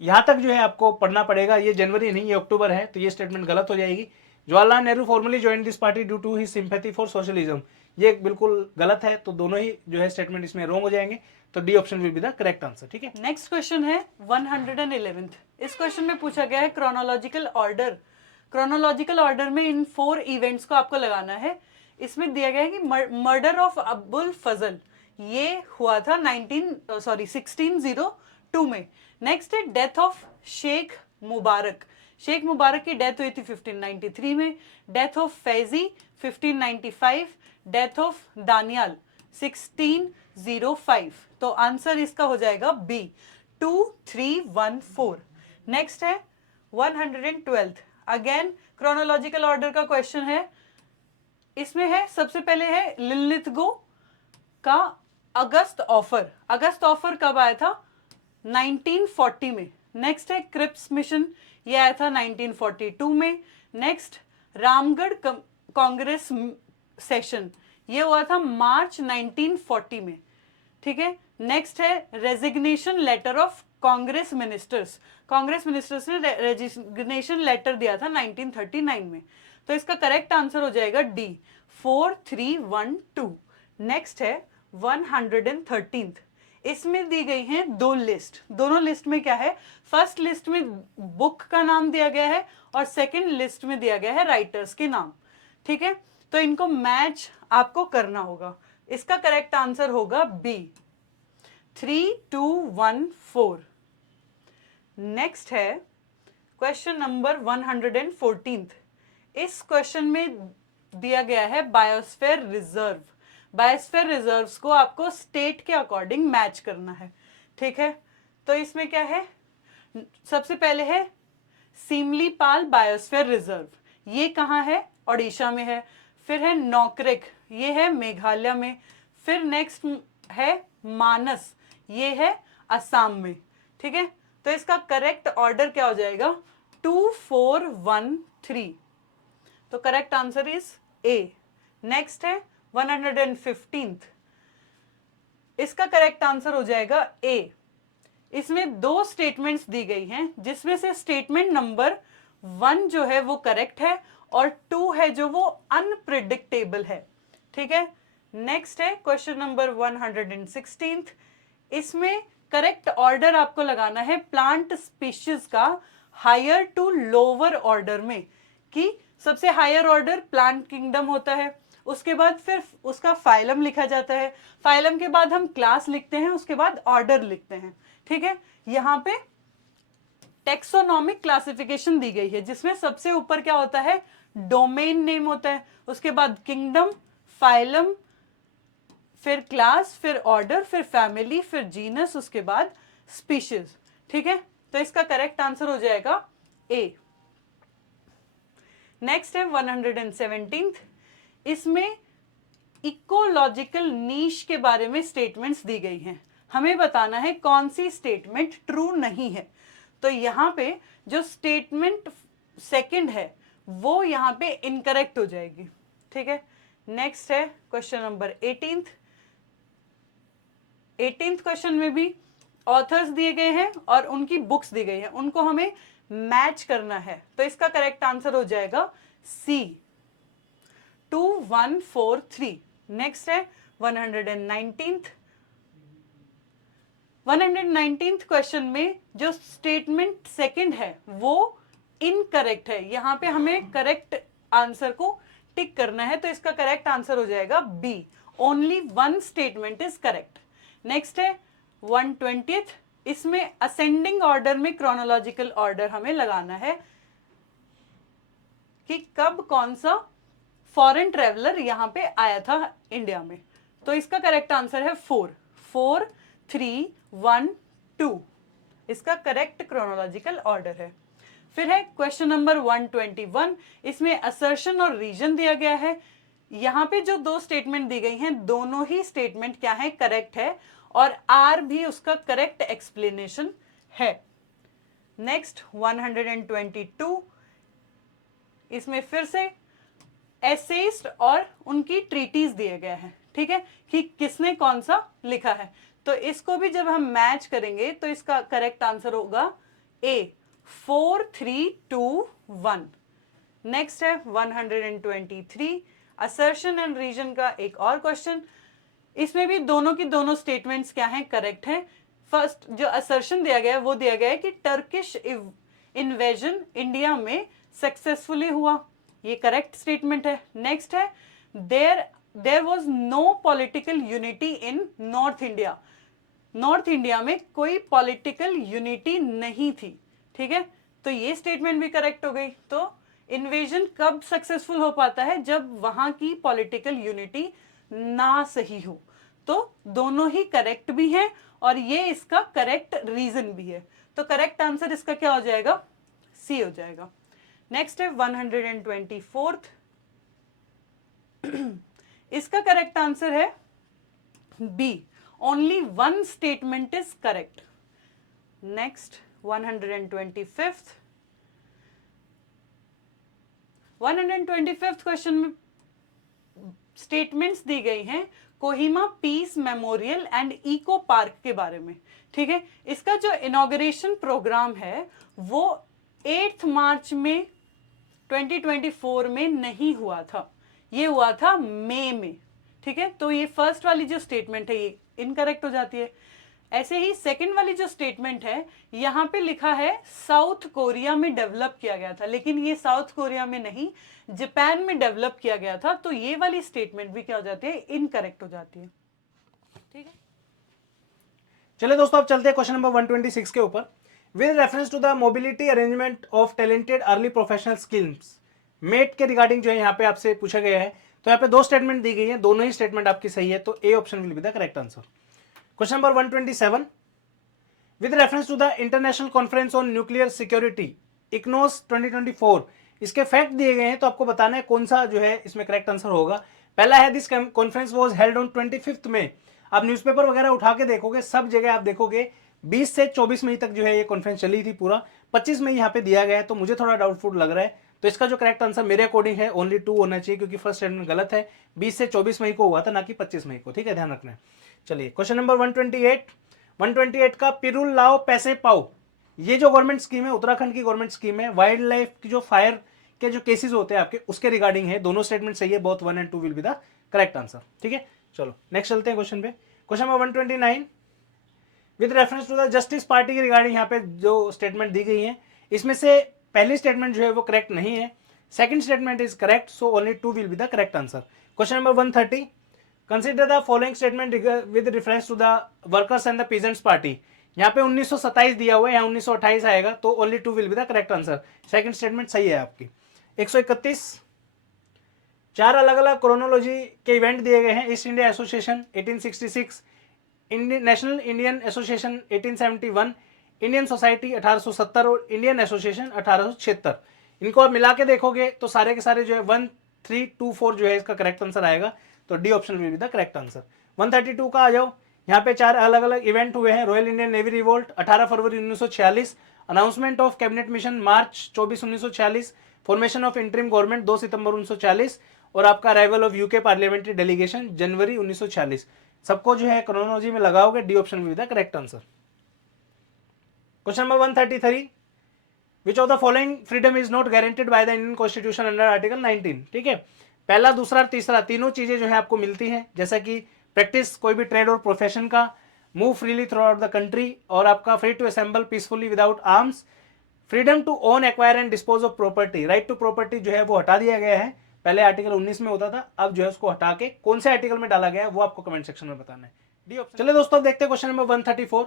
यहाँ तक जो है आपको पढ़ना पड़ेगा, ये जनवरी नहीं, ये अक्टूबर है, तो ये स्टेटमेंट गलत हो जाएगी। Jawaharlal Nehru formally join this party due to his sympathy for socialism, ये बिल्कुल गलत है, तो दोनों ही जो है स्टेटमेंट इसमें रॉन्ग हो जाएंगे, तो D option will be the correct answer. ठीक है, नेक्स्ट क्वेश्चन है 111। इस क्वेश्चन में पूछा गया है क्रोनोलॉजिकल ऑर्डर। क्रोनोलॉजिकल ऑर्डर में इन 4 इवेंट्स को आपको लगाना है। इसमें दिया गया है कि मर्डर ऑफ अब्दुल फजल ये हुआ था 1602 में। नेक्स्ट है डेथ ऑफ शेख मुबारक। शेख मुबारक की डेथ हुई थी 1593 में। Death of Faizi 1595। Death of Daniyal 1605। तो आंसर इसका हो जाएगा बी 2314। नेक्स्ट है 112। अगेन क्रोनोलॉजिकल ऑर्डर का क्वेश्चन है। इसमें है सबसे पहले है लिलिथगो का अगस्त ऑफर। अगस्त ऑफर कब आया था? 1940 में। नेक्स्ट है क्रिप्स मिशन, ये आया था 1942 में। नेक्स्ट रामगढ़ कांग्रेस सेशन, ये हुआ था मार्च 1940 में। ठीक है, नेक्स्ट है resignation letter of Congress ministers. Congress ministers ने रेजिग्नेशन लेटर दिया था 1939 में। तो इसका करेक्ट आंसर हो जाएगा डी 4312। नेक्स्ट है 113। इसमें दी गई हैं 2 लिस्ट। दोनों लिस्ट में क्या है, फर्स्ट लिस्ट में बुक का नाम दिया गया है और सेकंड लिस्ट में दिया गया है राइटर्स के नाम। ठीक है, तो इनको मैच आपको करना होगा। इसका करेक्ट आंसर होगा बी 3214। नेक्स्ट है क्वेश्चन नंबर 114। इस क्वेश्चन में दिया गया है बायोस्फीयर रिजर्व। बायोस्फीयर रिजर्व्स को आपको स्टेट के अकॉर्डिंग मैच करना है। ठीक है, तो इसमें क्या है, सबसे पहले है सिमलीपाल बायोस्फीयर रिजर्व, ये कहाँ है? ओडिशा में है। फिर है नौकरेक, ये है मेघालय में। फिर नेक्स्ट है मानस, ये है असम में। ठीक है, तो इसका करेक्ट ऑर्डर क्या हो जाएगा? 2413। तो correct answer is a. Next है 115। इसका करेक्ट आंसर हो जाएगा ए। इसमें 2 स्टेटमेंट्स दी गई हैं, जिसमें से स्टेटमेंट नंबर 1 जो है वो करेक्ट है और 2 है जो वो अनप्रिडिक्टेबल है। ठीक है, नेक्स्ट है क्वेश्चन नंबर 116। इसमें करेक्ट ऑर्डर आपको लगाना है प्लांट स्पीशीज का हायर टू लोअर ऑर्डर में, कि सबसे हायर ऑर्डर प्लांट किंगडम होता है उसके बाद फिर उसका फाइलम लिखा जाता है, फाइलम के बाद हम क्लास लिखते हैं, उसके बाद ऑर्डर लिखते हैं। ठीक है, यहाँ पे टेक्सोनॉमिक क्लासिफिकेशन दी गई है, जिसमें सबसे ऊपर क्या होता है, डोमेन नेम होता है, उसके बाद किंगडम, फाइलम, फिर क्लास, फिर ऑर्डर, फिर फैमिली, फिर जीनस, उसके बाद स्पीशीज। ठीक है, तो इसका करेक्ट आंसर हो जाएगा ए। नेक्स्ट है 117th, इसमें इकोलॉजिकल नीश के बारे में स्टेटमेंट्स दी गई हैं, हमें बताना है कौन सी स्टेटमेंट ट्रू नहीं है। तो यहाँ पे जो स्टेटमेंट सेकंड है वो यहाँ पे इनकरेक्ट हो जाएगी। ठीक है, नेक्स्ट है क्वेश्चन नंबर 18th क्वेश्चन में भी ऑथर्स दिए गए हैं और उनकी बुक्स दी गई हैं, उनको हमें मैच करना है। तो इसका करेक्ट आंसर हो जाएगा सी, 2143। नेक्स्ट है 119th क्वेश्चन में जो स्टेटमेंट सेकंड है वो इनकरेक्ट है, यहां पे हमें करेक्ट आंसर को टिक करना है। तो इसका करेक्ट आंसर हो जाएगा B, only one statement is correct. Next है 120th, इसमें असेंडिंग ऑर्डर में क्रोनोलॉजिकल ऑर्डर हमें लगाना है कि कब कौन सा फॉरेन ट्रेवलर यहां पे आया था इंडिया में। तो इसका करेक्ट आंसर है 4, 4, 3, 1, 2, इसका करेक्ट क्रोनोलॉजिकल ऑर्डर है। फिर है क्वेश्चन नंबर 121, इसमें असर्शन और रीजन दिया गया है। यहाँ पे जो दो स्टेटमेंट दी गई हैं, दोनों ही स्टेटमेंट क्या है, करेक्ट है, और आर भी उसका करेक्ट एक्सप्लेनेशन है। नेक्स्ट 122, इसमें फिर से एसेइस्ट और उनकी ट्रीटीज दिए गए हैं। ठीक है, कि किसने कौन सा लिखा है, तो इसको भी जब हम मैच करेंगे तो इसका करेक्ट आंसर होगा ए, 4, 3, 2, 1। नेक्स्ट है 123, असर्शन एंड रीजन का एक और क्वेश्चन। इसमें भी दोनों की दोनों स्टेटमेंट्स क्या हैं, करेक्ट हैं। फर्स्ट जो असर्शन दिया गया है वो दिया गया है कि टर्किश इन्वेजन इंडिया में सक्सेसफुली हुआ, ये करेक्ट स्टेटमेंट है। नेक्स्ट है there was no political unity in north India, north India में कोई पॉलिटिकल यूनिटी नहीं थी। ठीक है, तो ये स्टेटमेंट भी करेक्ट हो गई। तो इन्वेजन कब सक्सेसफुल हो पाता है, जब वहां की पॉलिटिकल यूनिटी ना सही हो। तो दोनों ही करेक्ट भी हैं और ये इसका करेक्ट रीजन भी है। तो करेक्ट आंसर इसका क्या हो जाएगा, सी हो जाएगा। नेक्स्ट है 124th, इसका करेक्ट आंसर है B, only one statement is correct. Next 125th question में स्टेटमेंट्स दी गई हैं Kohima peace memorial and eco park के बारे में। ठीक है, इसका जो इनॉग्रेशन प्रोग्राम है वो 8 मार्च में 2024 में नहीं हुआ था, ये हुआ था मई में। ठीक है, तो ये फर्स्ट वाली जो स्टेटमेंट है ये इनकरेक्ट हो जाती है। ऐसे ही सेकंड वाली जो स्टेटमेंट है यहाँ पे लिखा है साउथ कोरिया में डेवलप किया गया था, लेकिन ये साउथ कोरिया में नहीं, जापान में डेवलप किया गया था। तो ये वाली स्टेटमेंट भी क्या हो जाती है, इनकरेक्ट हो जाती है। ठीक है, चलिए दोस्तों अब चलते हैं क्वेश्चन नंबर 126 के ऊपर। With reference to the mobility arrangement of talented early professional skills, mate के रिगार्डिंग जो है यहाँ पे आपसे पूछा गया है। तो यहाँ पे दो स्टेटमेंट दी गई है, दोनों ही स्टेटमेंट आपकी सही है, तो A option will be the correct answer. Question number 127, with reference to the international conference on nuclear security ICONS 2024, इसके फैक्ट दिए गए हैं, तो आपको बताना है कौन सा जो है इसमें करेक्ट आंसर होगा। पहला है this conference was held on 25 मई। आप न्यूज़पेपर वगैरह उठा के देखोगे, सब जगह आप देखोगे 20 से 24 मई तक जो है ये कॉन्फ्रेंस चली थी पूरा, 25 मई यहाँ पे दिया गया है, तो मुझे थोड़ा डाउटफुल लग रहा है। तो इसका जो करेक्ट आंसर मेरे अकॉर्डिंग है ओनली 2 होना चाहिए, क्योंकि फर्स्ट स्टेटमेंट गलत है, 20 से 24 मई को हुआ था, ना कि 25 मई को। ठीक है, ध्यान रखना है। चलिए क्वेश्चन नंबर 128 का पिरुल लाओ पैसे पाओ, ये जो गवर्नमेंट स्कीम है, उत्तराखंड की गवर्नमेंट स्कीम है, वाइल्ड लाइफ की जो फायर के जो केसेस होते हैं आपके, उसके रिगार्डिंग है। दोनों स्टेटमेंट सही है, both 1 and 2 will be the correct answer. ठीक है, चलो नेक्स्ट चलते हैं क्वेश्चन पे। Question number 129, with reference to the justice party के रिगार्डिंग यहाँ पे जो स्टेटमेंट दी गई है, इसमें से पहली स्टेटमेंट जो है वो करेक्ट नहीं है, second statement is correct, so only 2 will be the correct answer. Question number 130, consider the following statement with reference to the workers and the peasants party. यहाँ पे 1927 दिया हुआ है, यहाँ 1928 आएगा, तो only 2 will be the correct answer. Second statement सही है आपकी। 131, 4 अलग अलग क्रोनोलॉजी के इवेंट दिए गए हैं। East India association 1866, national Indian association 1871, Indian society 1870 और इंडियन एसोसिएशन 1876। इनको आप मिला के देखोगे तो सारे के सारे जो है 1324 जो है इसका करेक्ट आंसर आएगा, तो D option will be the correct answer. 132 का आ जाओ, यहाँ पे 4 अलग अलग इवेंट हुए हैं। Royal Indian navy revolt 18 February 1946, announcement of cabinet mission March 24 1946, formation of interim government 2 September 1940 और आपका arrival of UK parliamentary delegation January 1946। सबको जो है क्रोनोलॉजी में लगाओगे, D option will be the correct answer. Question number 133, which of the following freedom is not guaranteed by the Indian constitution under article 19। ठीक है, पहला, दूसरा, तीसरा, तीनों चीजें जो है आपको मिलती हैं, जैसा कि प्रैक्टिस कोई भी ट्रेड और प्रोफेशन का, move freely throughout the country और आपका free to assemble peacefully without arms, freedom to own, acquire and dispose of property. Right to property जो है वो हटा दिया गया है, पहले आर्टिकल 19 में होता था, अब जो है उसको हटा के कौन से आर्टिकल में डाला गया है वो आपको कमेंट सेक्शन में बताना है, डी ऑप्शन। चलिए दोस्तों, अब देखते हैं क्वेश्चन नंबर 134।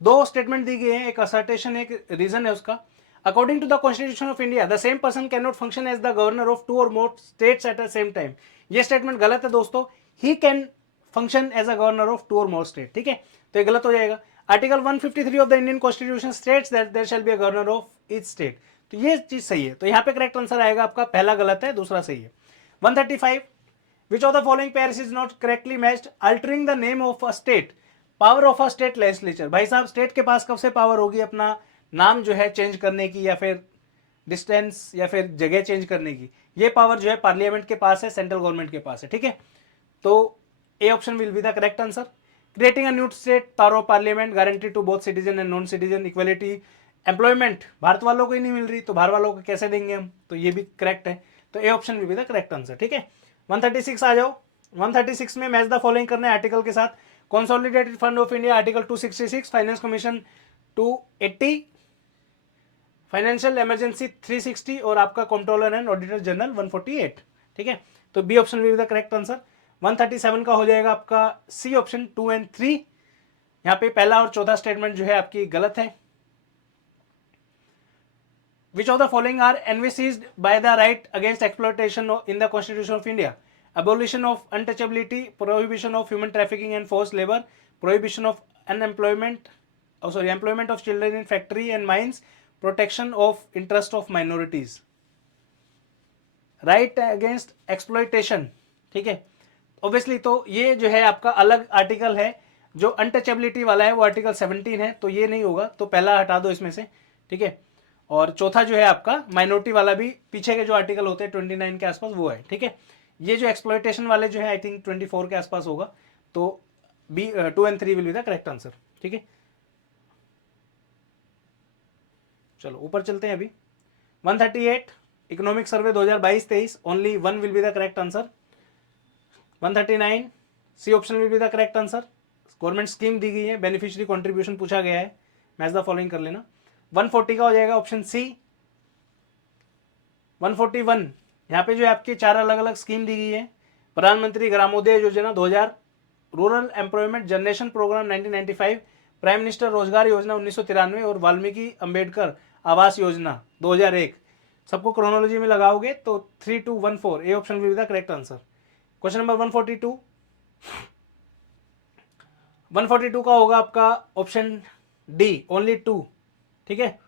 2 स्टेटमेंट दी गई है, एक असर्टेशन एक रीजन है उसका। According to the constitution of India the same person can not function as the governor of 2 और more states at the same time. ये स्टेटमेंट गलत है दोस्तों, he can function as a governor of 2 और मोर स्टेट। ठीक है, तो ये गलत हो जाएगा। Article 153 of the Indian constitution states that there shall be a governor of each state. तो ये चीज सही है, तो यहाँ पे करेक्ट आंसर आएगा आपका, पहला गलत है, दूसरा सही है। 135, which of the following pairs is not correctly matched, altering the name of a state, power of a state legislature। भाई साहब, स्टेट के पास कब से पावर होगी अपना नाम जो है चेंज करने की, या फिर डिस्टेंस या फिर जगह चेंज करने की? ये पावर जो है पार्लियामेंट के पास है, सेंट्रल गवर्नमेंट के पास है। ठीक है, तो A option will be the correct answer. Creating a new state, power of parliament, guarantee to both citizen and non citizen, equality, employment Bharat वालों को ही नहीं मिल रही तो बाहर वालों को कैसे देंगे हम, तो ये भी करेक्ट है, तो A option will be the correct answer. ठीक है, 136 आ जाओ। 136 में मैच द फॉलोइंग करना है आर्टिकल के साथ। Consolidated fund of India article 266, finance commission 280, financial emergency 360 और आपका कंट्रोलर एंड ऑडिटर जनरल 148। ठीक है, तो B option will be the correct answer. 137 का हो जाएगा आपका सी ऑप्शन 2 और 3। यहाँ पे पहला और चौथा स्टेटमेंट जो है आपकी गलत है। Which of the following are envisaged by the right against exploitation in the Constitution of India? Abolition of untouchability, prohibition of human trafficking and forced labor, prohibition of employment of children in factory and mines, protection of interest of minorities. Right against exploitation, ठीक है, ऑब्वियसली तो ये जो है आपका अलग आर्टिकल है, जो अनटचेबिलिटी वाला है वो आर्टिकल 17 है, तो ये नहीं होगा, तो पहला हटा दो इसमें से। ठीक है, और चौथा जो है आपका माइनॉरिटी वाला भी पीछे के जो आर्टिकल होते हैं 29 के आसपास वो है। ठीक है, ये जो एक्सप्लॉयटेशन वाले जो है आई थिंक 24 के आसपास होगा, तो बी 2 और 3 will be the correct answer. ठीक है, चलो ऊपर चलते हैं अभी। 138, economic survey 2022-23, only 1 will be the correct answer. 139, C option will be the correct answer. Government scheme दी गई है, बेनिफिशियरी कॉन्ट्रीब्यूशन पूछा गया है, मैच द फॉलोइंग कर लेना। 140 का हो जाएगा ऑप्शन सी। 141, यहाँ पे जो है आपके 4 अलग अलग स्कीम दी गई है। प्रधानमंत्री Gramodaya Yojana 2000, rural employment generation programme 1995, prime minister Rozgar Yojana 1993 और वाल्मीकि अंबेडकर आवास योजना 2001। सबको क्रोनोलॉजी में लगाओगे तो 3214, ए option will be the correct answer. Question number 142, 142 का होगा आपका ऑप्शन डी, ओनली 2। ठीक है,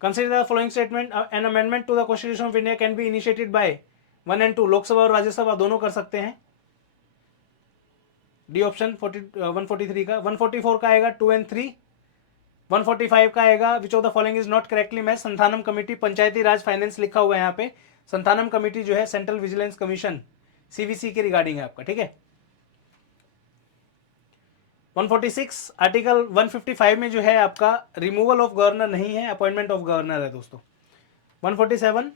consider the following statement, an amendment to the constitution of India can be initiated by 1 और 2, लोकसभा और राज्यसभा दोनों कर सकते हैं, डी ऑप्शन 143 का। 144 का आएगा 2 और 3। 145 का आएगा विच of the following is not correctly match, Santhanam committee, Panchayati Raj finance लिखा हुआ है यहाँ पे, संथानम कमेटी जो है सेंट्रल विजिलेंस कमीशन सीवीसी के रिगार्डिंग है आपका। ठीक है, 146, आर्टिकल 155 में जो है आपका रिमूवल ऑफ गवर्नर नहीं है, अपॉइंटमेंट ऑफ गवर्नर है दोस्तों। 147,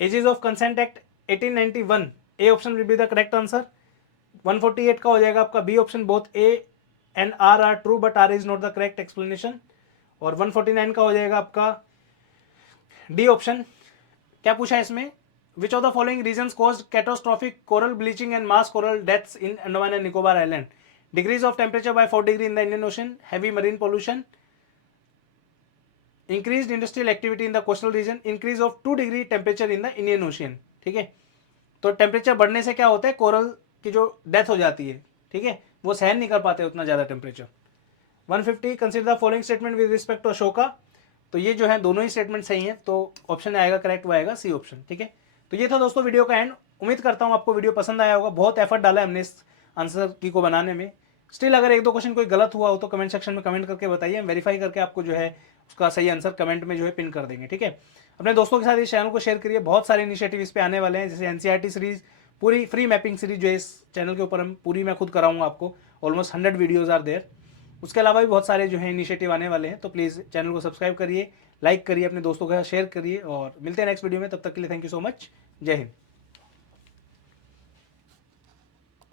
ages of consent act 1891, A option will be the correct answer. 148 का हो जाएगा आपका B option, both A and R are true but R is not the correct explanation. और 149 का हो जाएगा आपका डी ऑप्शन। क्या पूछा है इसमें, Which of the following reasons caused catastrophic coral bleaching and mass coral deaths in Andaman and Nicobar Island? Decrease of temperature by 4 degree in the Indian Ocean, heavy marine pollution, increased industrial activity in the coastal region, increase of 2 degree temperature in the Indian Ocean. ठीक है, तो टेम्परेचर बढ़ने से क्या होता है, कोरल की जो डेथ हो जाती है, ठीक है, वो सहन नहीं कर पाते उतना ज़्यादा temperature. 150 consider the following statement with respect to Ashoka. तो ये जो है दोनों ही स्टेटमेंट सही हैं, तो ऑप्शन आएगा करेक्ट, वो आएगा सी ऑप्शन. ठीक है, तो ये था दोस्तों वीडियो का एंड. उम्मीद करता हूँ आपको वीडियो पसंद आया होगा. बहुत एफर्ट डाला है हमने इस आंसर की को बनाने में. स्टिल अगर एक दो क्वेश्चन कोई गलत हुआ हो तो कमेंट सेक्शन में कमेंट करके बताइए. हम वेरीफाई करके आपको जो है उसका सही आंसर कमेंट में जो है पिन कर देंगे. ठीक है, अपने दोस्तों के साथ इस चैनल को शेयर करिए. बहुत सारे इनिशिएटिव इस पे आने वाले हैं, जैसे एनसीईआरटी सीरीज, पूरी फ्री मैपिंग सीरीज जो है इस चैनल के ऊपर हम पूरी मैं खुद कराऊंगा आपको. Almost 100 videos are there. उसके अलावा भी बहुत सारे जो है इनिशिएटिव आने वाले हैं. तो प्लीज़ चैनल को सब्सक्राइब करिए, लाइक करिए, अपने दोस्तों के साथ शेयर करिए, और मिलते हैं नेक्स्ट वीडियो में. तब तक के लिए थैंक यू सो मच. जय हिंद.